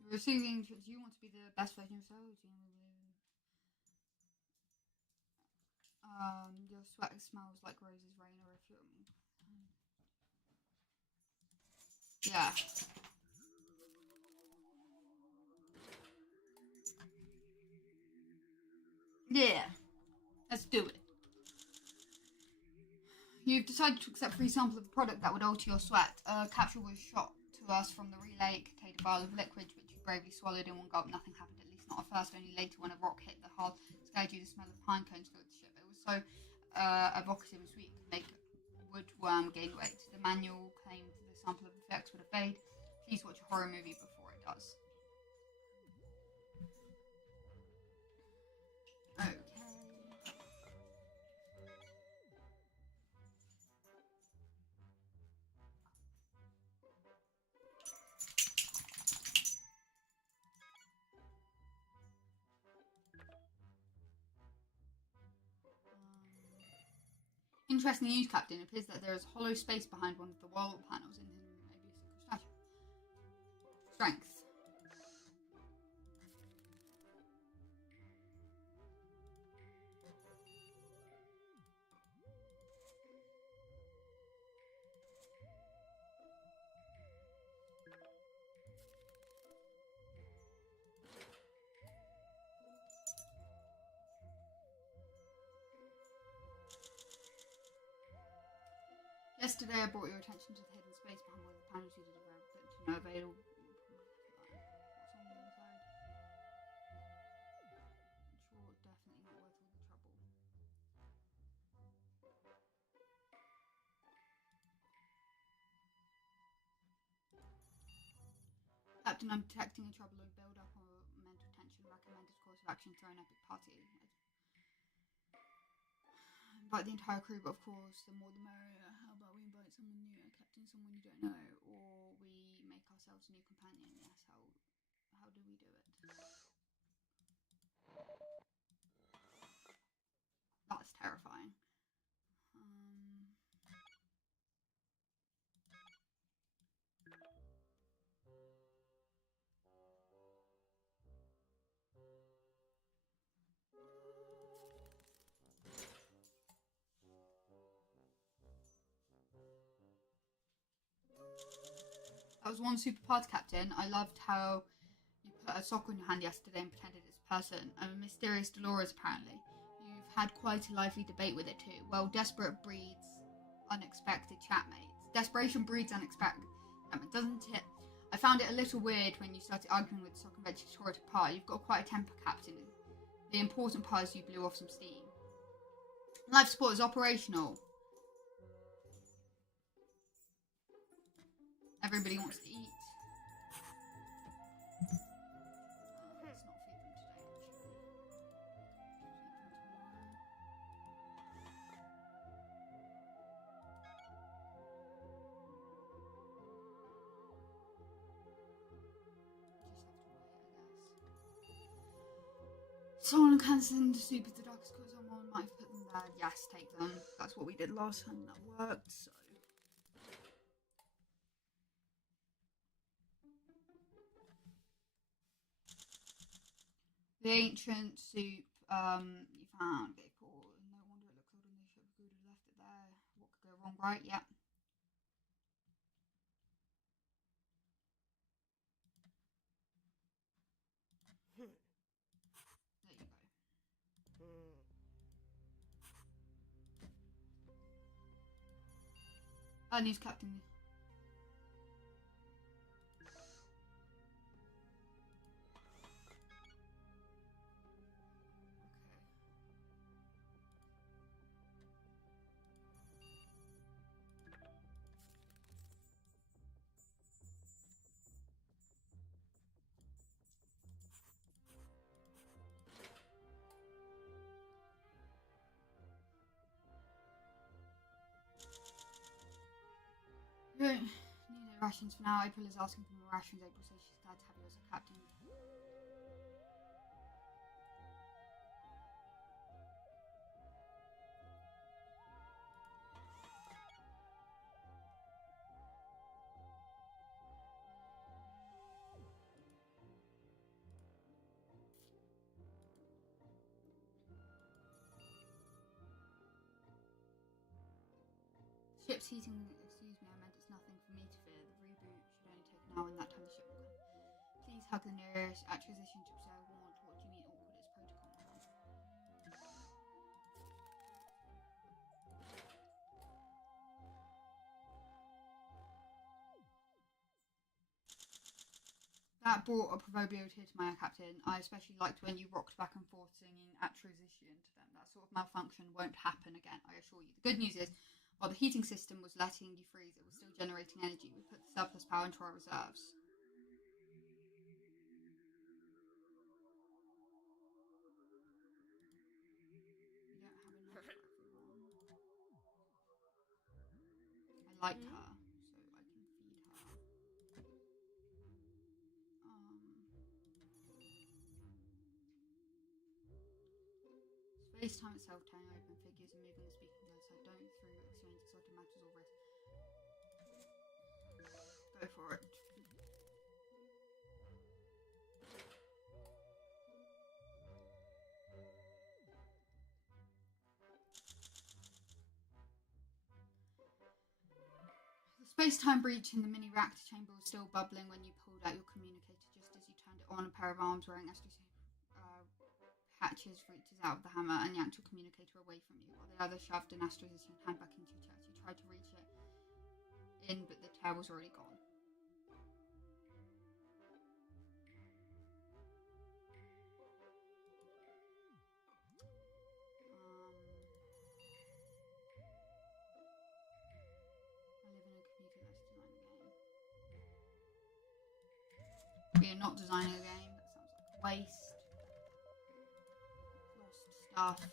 You're receiving. Do you want to be the best version of yourself? Your sweat smells like roses rain, or if you're yeah. Yeah. Let's do it. You've decided to accept a free sample of a product that would alter your sweat. A capsule was shot to us from the relay. It contained a vial of liquid which you bravely swallowed in one gulp. Nothing happened, at least not at first, only later when a rock hit the hull. Scared you, the smell of pine cones filled the ship. It was so evocative and sweet, could make woodworm gain weight. The manual claimed the sample of effects would evade. Please watch a horror movie before it does. Okay. Interesting news, Captain. It appears that there is hollow space behind one of the wall panels in the maybe a secret statue. Strength. Yesterday I brought your attention to the hidden space behind one of the panels you did but to no avail. What's on the inside? Sure, definitely not worth all the trouble. Captain, I'm detecting a troubling build-up of mental tension. Recommended course of action, throw an epic party. Invite the entire crew, but of course, the more the merrier. How about we invite someone new, a captain, someone you don't know, or we make ourselves a new companion? Yes, how do we do it? That's terrifying. That was one super pod, Captain. I loved how you put a sock on your hand yesterday and pretended it's a person. I'm a mysterious Dolores, apparently. You've had quite a lively debate with it too. Well, desperate breeds unexpected chatmates. Desperation breeds unexpected, doesn't it? I found it a little weird when you started arguing with the sock and ventured tore it apart. You've got quite a temper, Captain. The important part is you blew off some steam. Life support is operational. Everybody wants to eat. Let's not feed them today, actually. Someone cancelling the soup is the darkest cause someone might have put them there. Yes, take them. That's what we did last time and that worked, so. The ancient soup you found, Gaypool. No wonder it looks old and they should have left it there. What could go wrong, right? Yep. There you go. Bad news, Captain. Need rations for now. April is asking for more rations. April says she's glad to have you as a captain. Ship's heating. Excuse me, I meant it's nothing for me to fear. The reboot should only take an hour, and that time the ship will come. Please hug the nearest acquisition to say I want. What do you mean awkward? It's protocol. That brought a proverbial tear to my eye, Captain. I especially liked when you rocked back and forth singing attrition to them. That sort of malfunction won't happen again, I assure you. The good news is, while the heating system was letting you freeze, it was still generating energy. We put the surplus power into our reserves. We don't have enough for everyone. I like her, so I can feed her. Space-time itself, tearing open figures and moving the speaking outside, don't through exchange exotic matters or risk. Go for it. The space-time breach in the mini reactor chamber was still bubbling when you pulled out your communicator. Just as you turned it on, a pair of arms wearing hatches reaches out of the hammer and yanked your communicator away from you, while the other shoved an astrophysician hand back into your chest. You tried to reach it in, but the tear was already gone. I live in a computer that's designing a game. We are not designing a game. That sounds like a waste. Stuff. We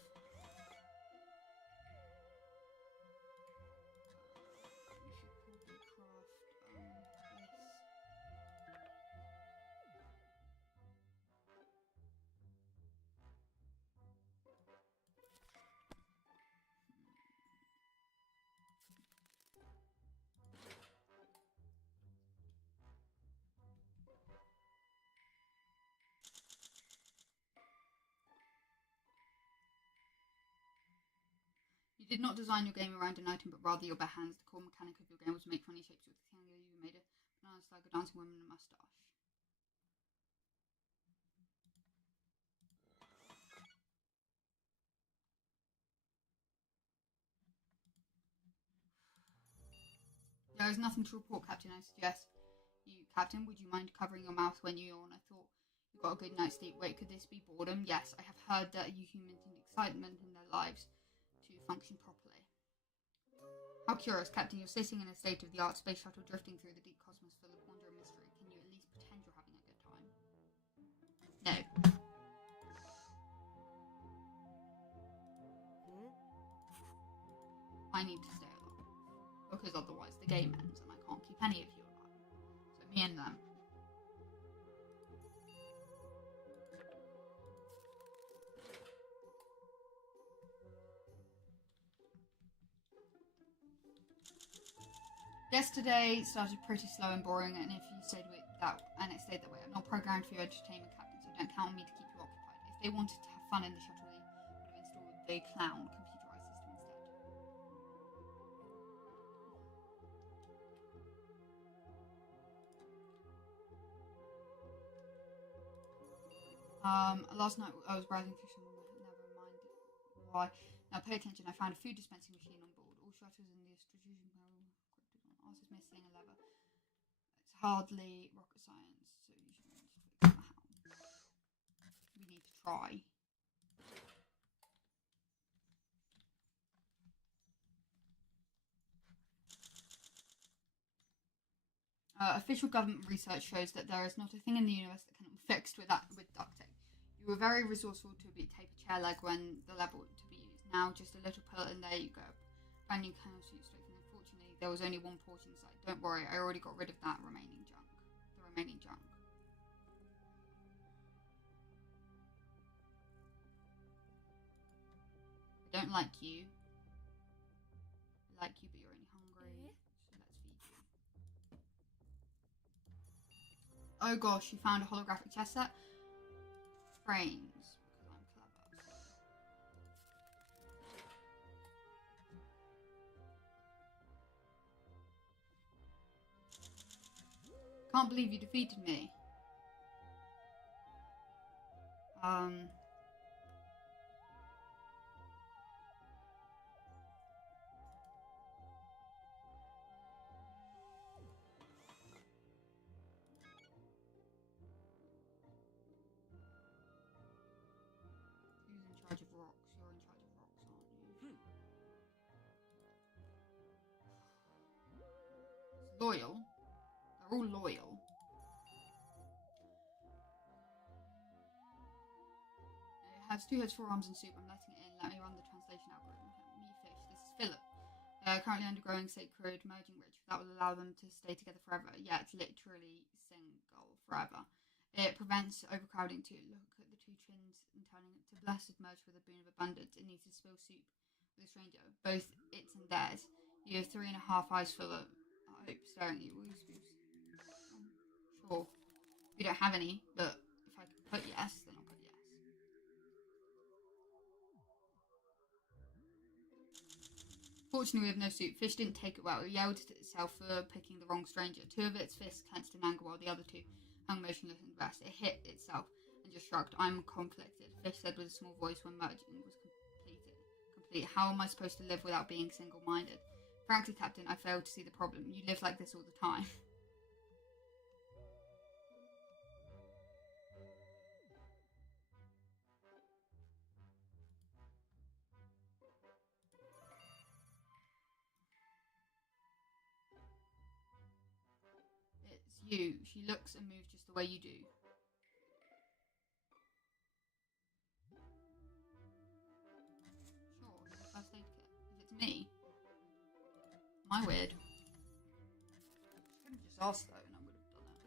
should probably craft this. You did not design your game around an item, but rather your bare hands. The core mechanic of your game was to make funny shapes with the thing. You made a banana slug, a dancing woman, and a mustache. There is nothing to report, Captain. I suggest you, Captain, would you mind covering your mouth when you yawn? I thought you got a good night's sleep. Wait, could this be boredom? Yes, I have heard that you humans need excitement in their lives to function properly. How curious, Captain. You're sitting in a state-of-the-art space shuttle drifting through the deep cosmos full of wonder and mystery. Can you at least pretend you're having a good time? No. I need to stay alive, because otherwise the game ends and I can't keep any of you alive. So me and them. Yesterday started pretty slow and boring, and if you stayed with that, and it stayed that way. I'm not programmed for your entertainment, Captain, so don't count on me to keep you occupied. If they wanted to have fun in the shuttle, they would have installed the clown computerized system instead. Last night I was browsing through some. Never mind why. Now pay attention. I found a food dispensing machine on board. All shutters in the strategic glass is missing a lever. It's hardly rocket science, so you should need to figure out how. We need to try. Official government research shows that there is not a thing in the universe that cannot be fixed with duct tape. You were very resourceful to tape a chair leg when the level to be used. Now just a little pull and there you go. Brand new candle suit straight. Unfortunately, there was only one port inside. Don't worry, I already got rid of that remaining junk. The remaining junk. I don't like you. I like you, but you're only hungry. So let's feed you. Oh gosh, you found a holographic chess set. Frames, because I'm clever. Can't believe you defeated me. Who's in charge of rocks? You're in charge of rocks, aren't you? It's loyal. They're all loyal. It has 2 heads, 4 arms, and soup. I'm letting it in. Let me run the translation algorithm. Me fish. This is Philip. Currently undergoing sacred merging ritual that will allow them to stay together forever. Yeah, it's literally single forever. It prevents overcrowding too. Look at the 2 chins and turning it to blessed merge with a boon of abundance. It needs to spill soup with a stranger. Both its and theirs. You have 3.5 eyes full of hope staring at you. Will you spill soup? Sure. We don't have any, but if I can put yes, then I'll put yes. Fortunately, we have no soup. Fish didn't take it well. It yelled at itself for picking the wrong stranger. 2 of its fists clenched in anger while the other 2 hung motionless in rest. It hit itself and just shrugged. I'm conflicted, Fish said with a small voice when merging was complete. How am I supposed to live without being single-minded? Frankly, Captain, I fail to see the problem. You live like this all the time. It's you. She looks and moves just the way you do. Sure, first aid kit. If it's me. Am I weird? I could have just asked though and I would have done it.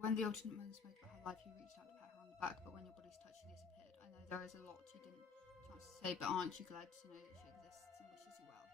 When the alternate moon spoke about her life, you reached out to pat her on the back, but when your body's touched, she disappeared. I know there is a lot you didn't chance to say, but aren't you glad to know that she exists and wishes you well?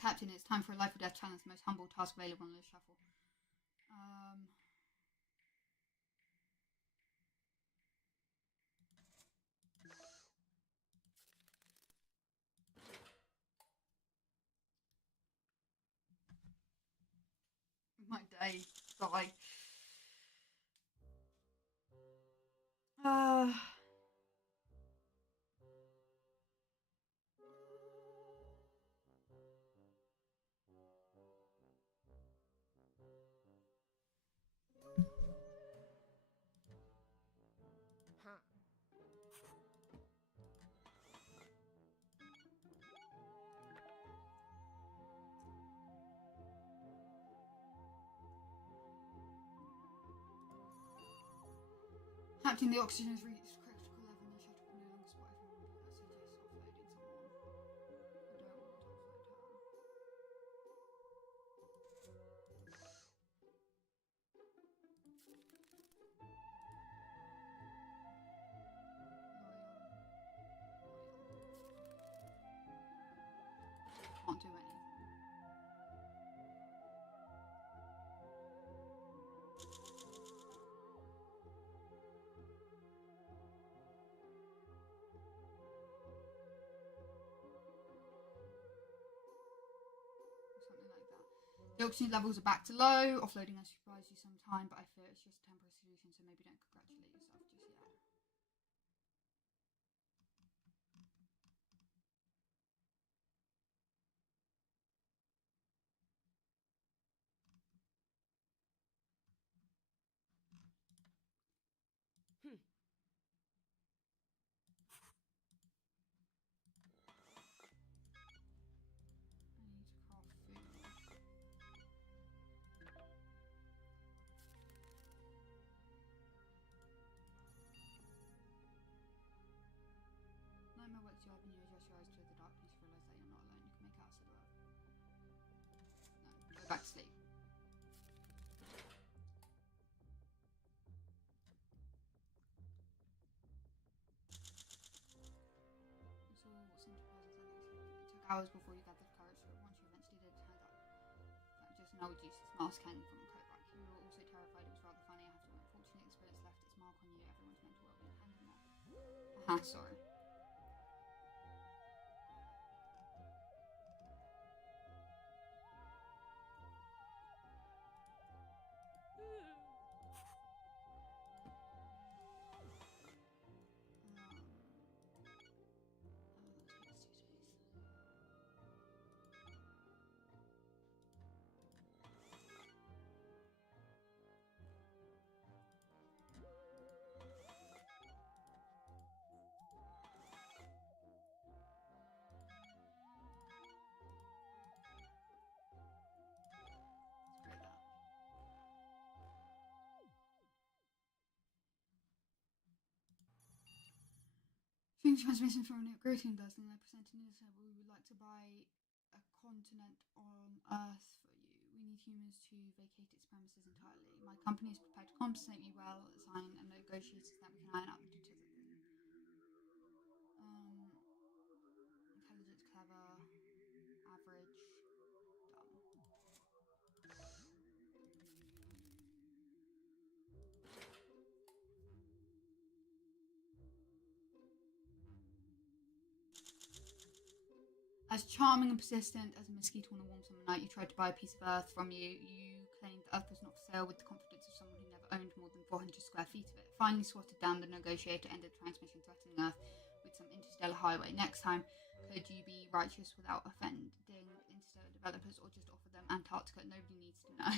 Captain, it's time for a life or death challenge, the most humble task available on the shuffle. My day, die. Captain, the oxygen has reached critical level in the shuttle. No longer spot everyone. I suggest offloading someone. I don't want to offload her. Loyal. The oxygen levels are back to low. Offloading has surprised you some time, but I fear it's just a temporary solution, so maybe don't congratulate yourself just yet. I need to craft food. Nightmare wakes you up and you adjust your eyes to the darkness, realise that you're not alone. You can make out a silhouette. No, go back to sleep. So what's it took hours before you gathered courage, but once you eventually did, it turned out that just an old useless mask hanging from a coat rack. You were also terrified. It was rather funny, I have to admit. Fortunately, the spirits left its mark on you. Everyone's mental well-being. Hand in there. Sorry. Strange transmission from a new greeting does, and they're presenting us that we would like to buy a continent on Earth for you. We need humans to vacate its premises entirely. My company is prepared to compensate you well, sign a negotiation so that we can iron out the details of the intelligence, clever, average, dumb. As charming and persistent as a mosquito on a warm summer night, you tried to buy a piece of Earth from you. You claimed the Earth was not for sale with the confidence of someone who never owned more than 400 square feet of it. Finally swatted down, the negotiator ended transmission, threatening Earth with some interstellar highway. Next time, could you be righteous without offending interstellar developers, or just offer them Antarctica? Nobody needs to know.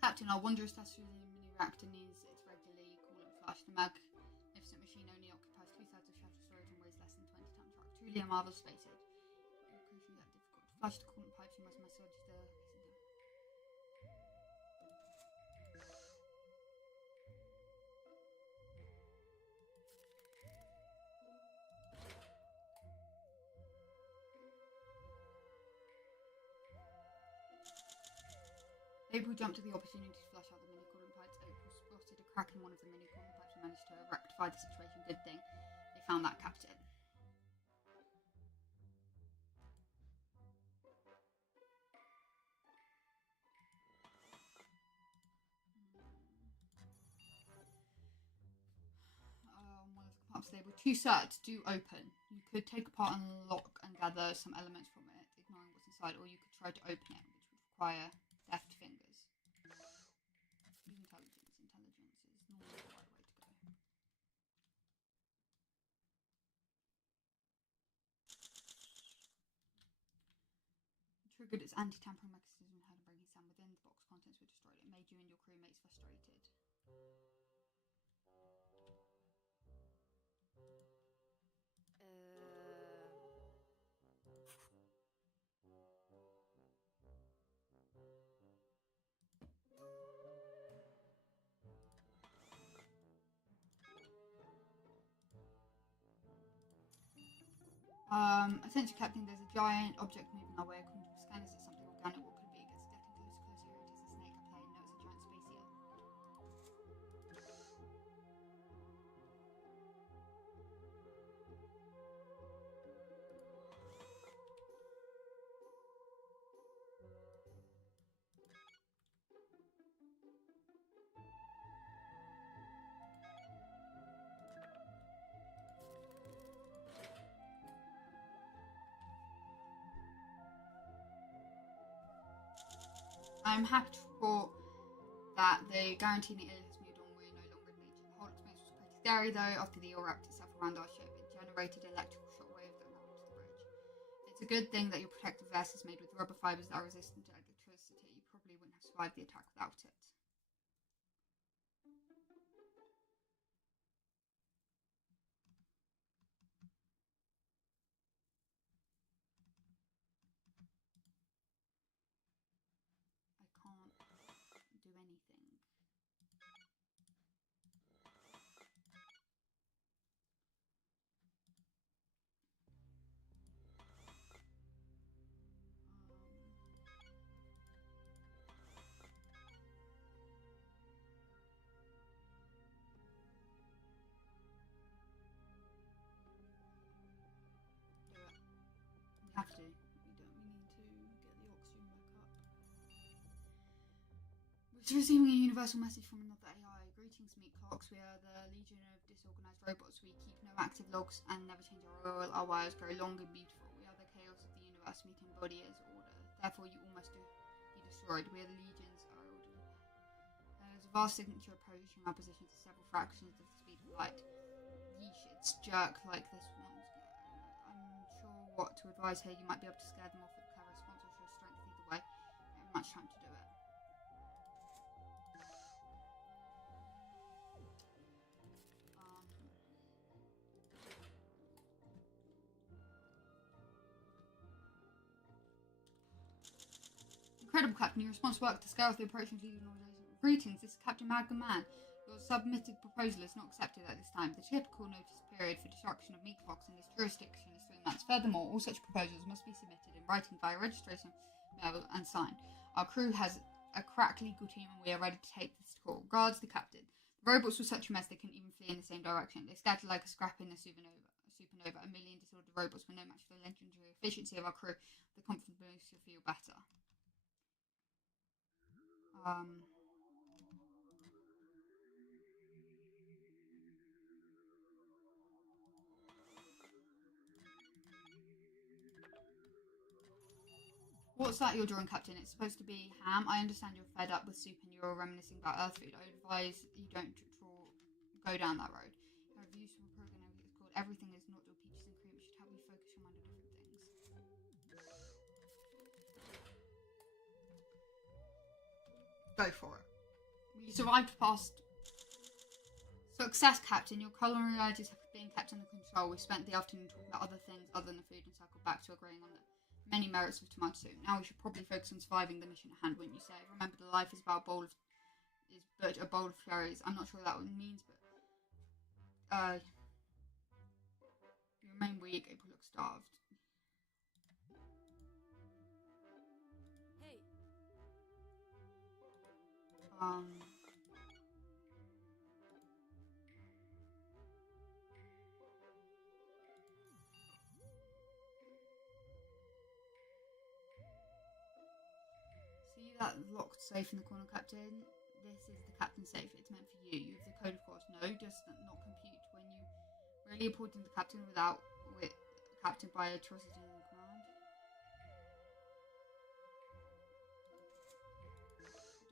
Captain, our wondrous terrestrial mini reactor needs its regularly coolant flush. The magnificent machine only occupies 2/3 of shelter storage and weighs less than 20 ton truck. Truly a marvelous spacesuit. Crucially that difficult to flush the coolant pipes. You must massage the April jumped at the opportunity to flush out the mini coolant pipes. April spotted a crack in one of the mini coolant pipes and managed to rectify the situation. Good thing they found that captain. One of the compartments labeled 2 certs do open. You could take apart and lock and gather some elements from it, ignoring what's inside, or you could try to open it, which would require deft fingers. Use intelligence. Intelligence is normally the right way to go. It triggered its anti-tampering mechanism and had a breaking sound within. The box contents were destroyed. It made you and your crewmates frustrated. Essentially, Captain, there's a giant object moving our way. According to scanners, it's something organic. What could it be? It gets getting closer. Here it is, a snake. I play. No, it's a giant space eel. I'm happy to report that the guarantee in Italy has moved on. We're no longer in nature. The whole experience was pretty scary though. After the eel wrapped itself around our ship, it generated electrical shockwaves that ran onto the bridge. It's a good thing that your protective vest is made with rubber fibres that are resistant to electricity. You probably wouldn't have survived the attack without it. I can't do anything. We have to. We need to get the oxygen back up. We're receiving a universal message from another AI. Greetings, meat clocks. We are the legion of disorganized robots. We keep no active logs and never change our oil. Our wires grow long and beautiful. We are the chaos of the universe. We can embody as order. Therefore, you all must be destroyed. We are the legions. Our order. There is a vast signature approaching our position to several fractions of the speed of light. Yeesh, jerk like this one. I'm sure what to advise here. You might be able to scare them off with a clever response or show strength either way. We don't have much time to do it. Incredible, Captain. Your response worked to scale off the approaching Legion organization. Greetings, this is Captain Magma Man. Your submitted proposal is not accepted at this time. The typical notice period for destruction of meat clocks in this jurisdiction is 3 months. Furthermore, all such proposals must be submitted in writing via registration mail and signed. Our crew has a crackly good team and we are ready to take this call. Regards, the captain. The robots were such a mess they couldn't even flee in the same direction. They scattered like a scrap in a supernova. A million disordered robots were no match for the legendary efficiency of our crew. The confidence makes you feel better. What's that you're drawing, Captain? It's supposed to be ham. I understand you're fed up with soup and you're reminiscing about Earth food. I advise you don't go down that road. Our reviews from a program is called Everything is Not Your Peaches and Cream. It should help you focus your mind on different things. Go for it. You survived past success, Captain. Your culinary urges have been kept under control. We spent the afternoon talking about other things other than food and circled back to agreeing on the many merits of tomato soup. Now we should probably focus on surviving the mission at hand, wouldn't you say? Remember, the life is about but a bowl of cherries. I'm not sure what that means, but you remain weak. April looks starved. Hey. See that locked safe in the corner, Captain? This is the captain's safe. It's meant for you. You have the code, of course. No, does not compute. When you really reporting the captain with captain by atrocity in command.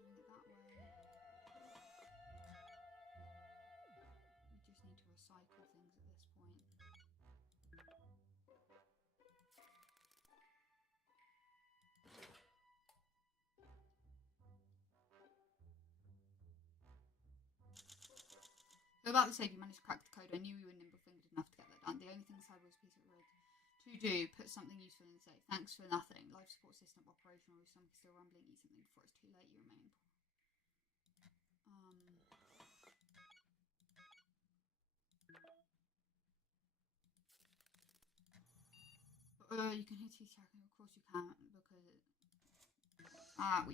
Doing it that way. We just need to recycle things at this point. So about the save, you managed to crack the code. I knew you were nimble-fingered enough to get that done. The only thing inside was a piece of road to do. Put something useful in the safe. Thanks for nothing. Life support system operational. Your stomach still rumbling. Eat something before it's too late. You remain. You can hit each other. Of course you can, because we've had that.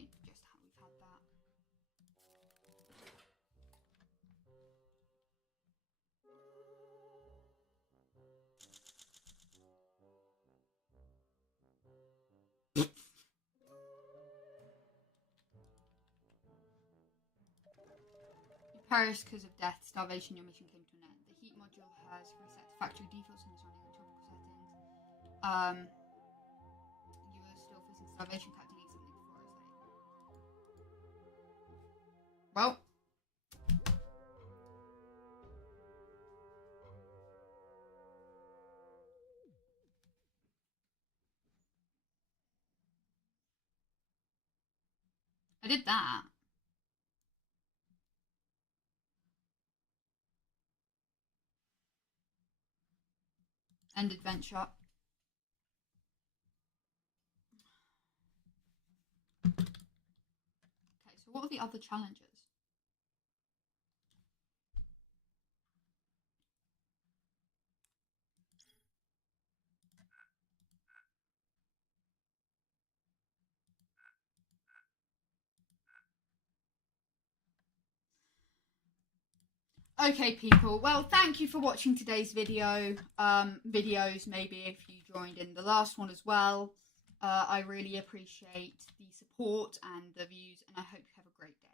You perished because of death, starvation. Your mission came to an end. The heat module has reset to factory defaults and is running on tropical settings. You are still facing starvation. Captain, eat something before it's late. I did that. End adventure. Okay, so what are the other challenges? Okay, people. Well, thank you for watching today's video. Videos, maybe if you joined in the last one as well. I really appreciate the support and the views, and I hope you have a great day.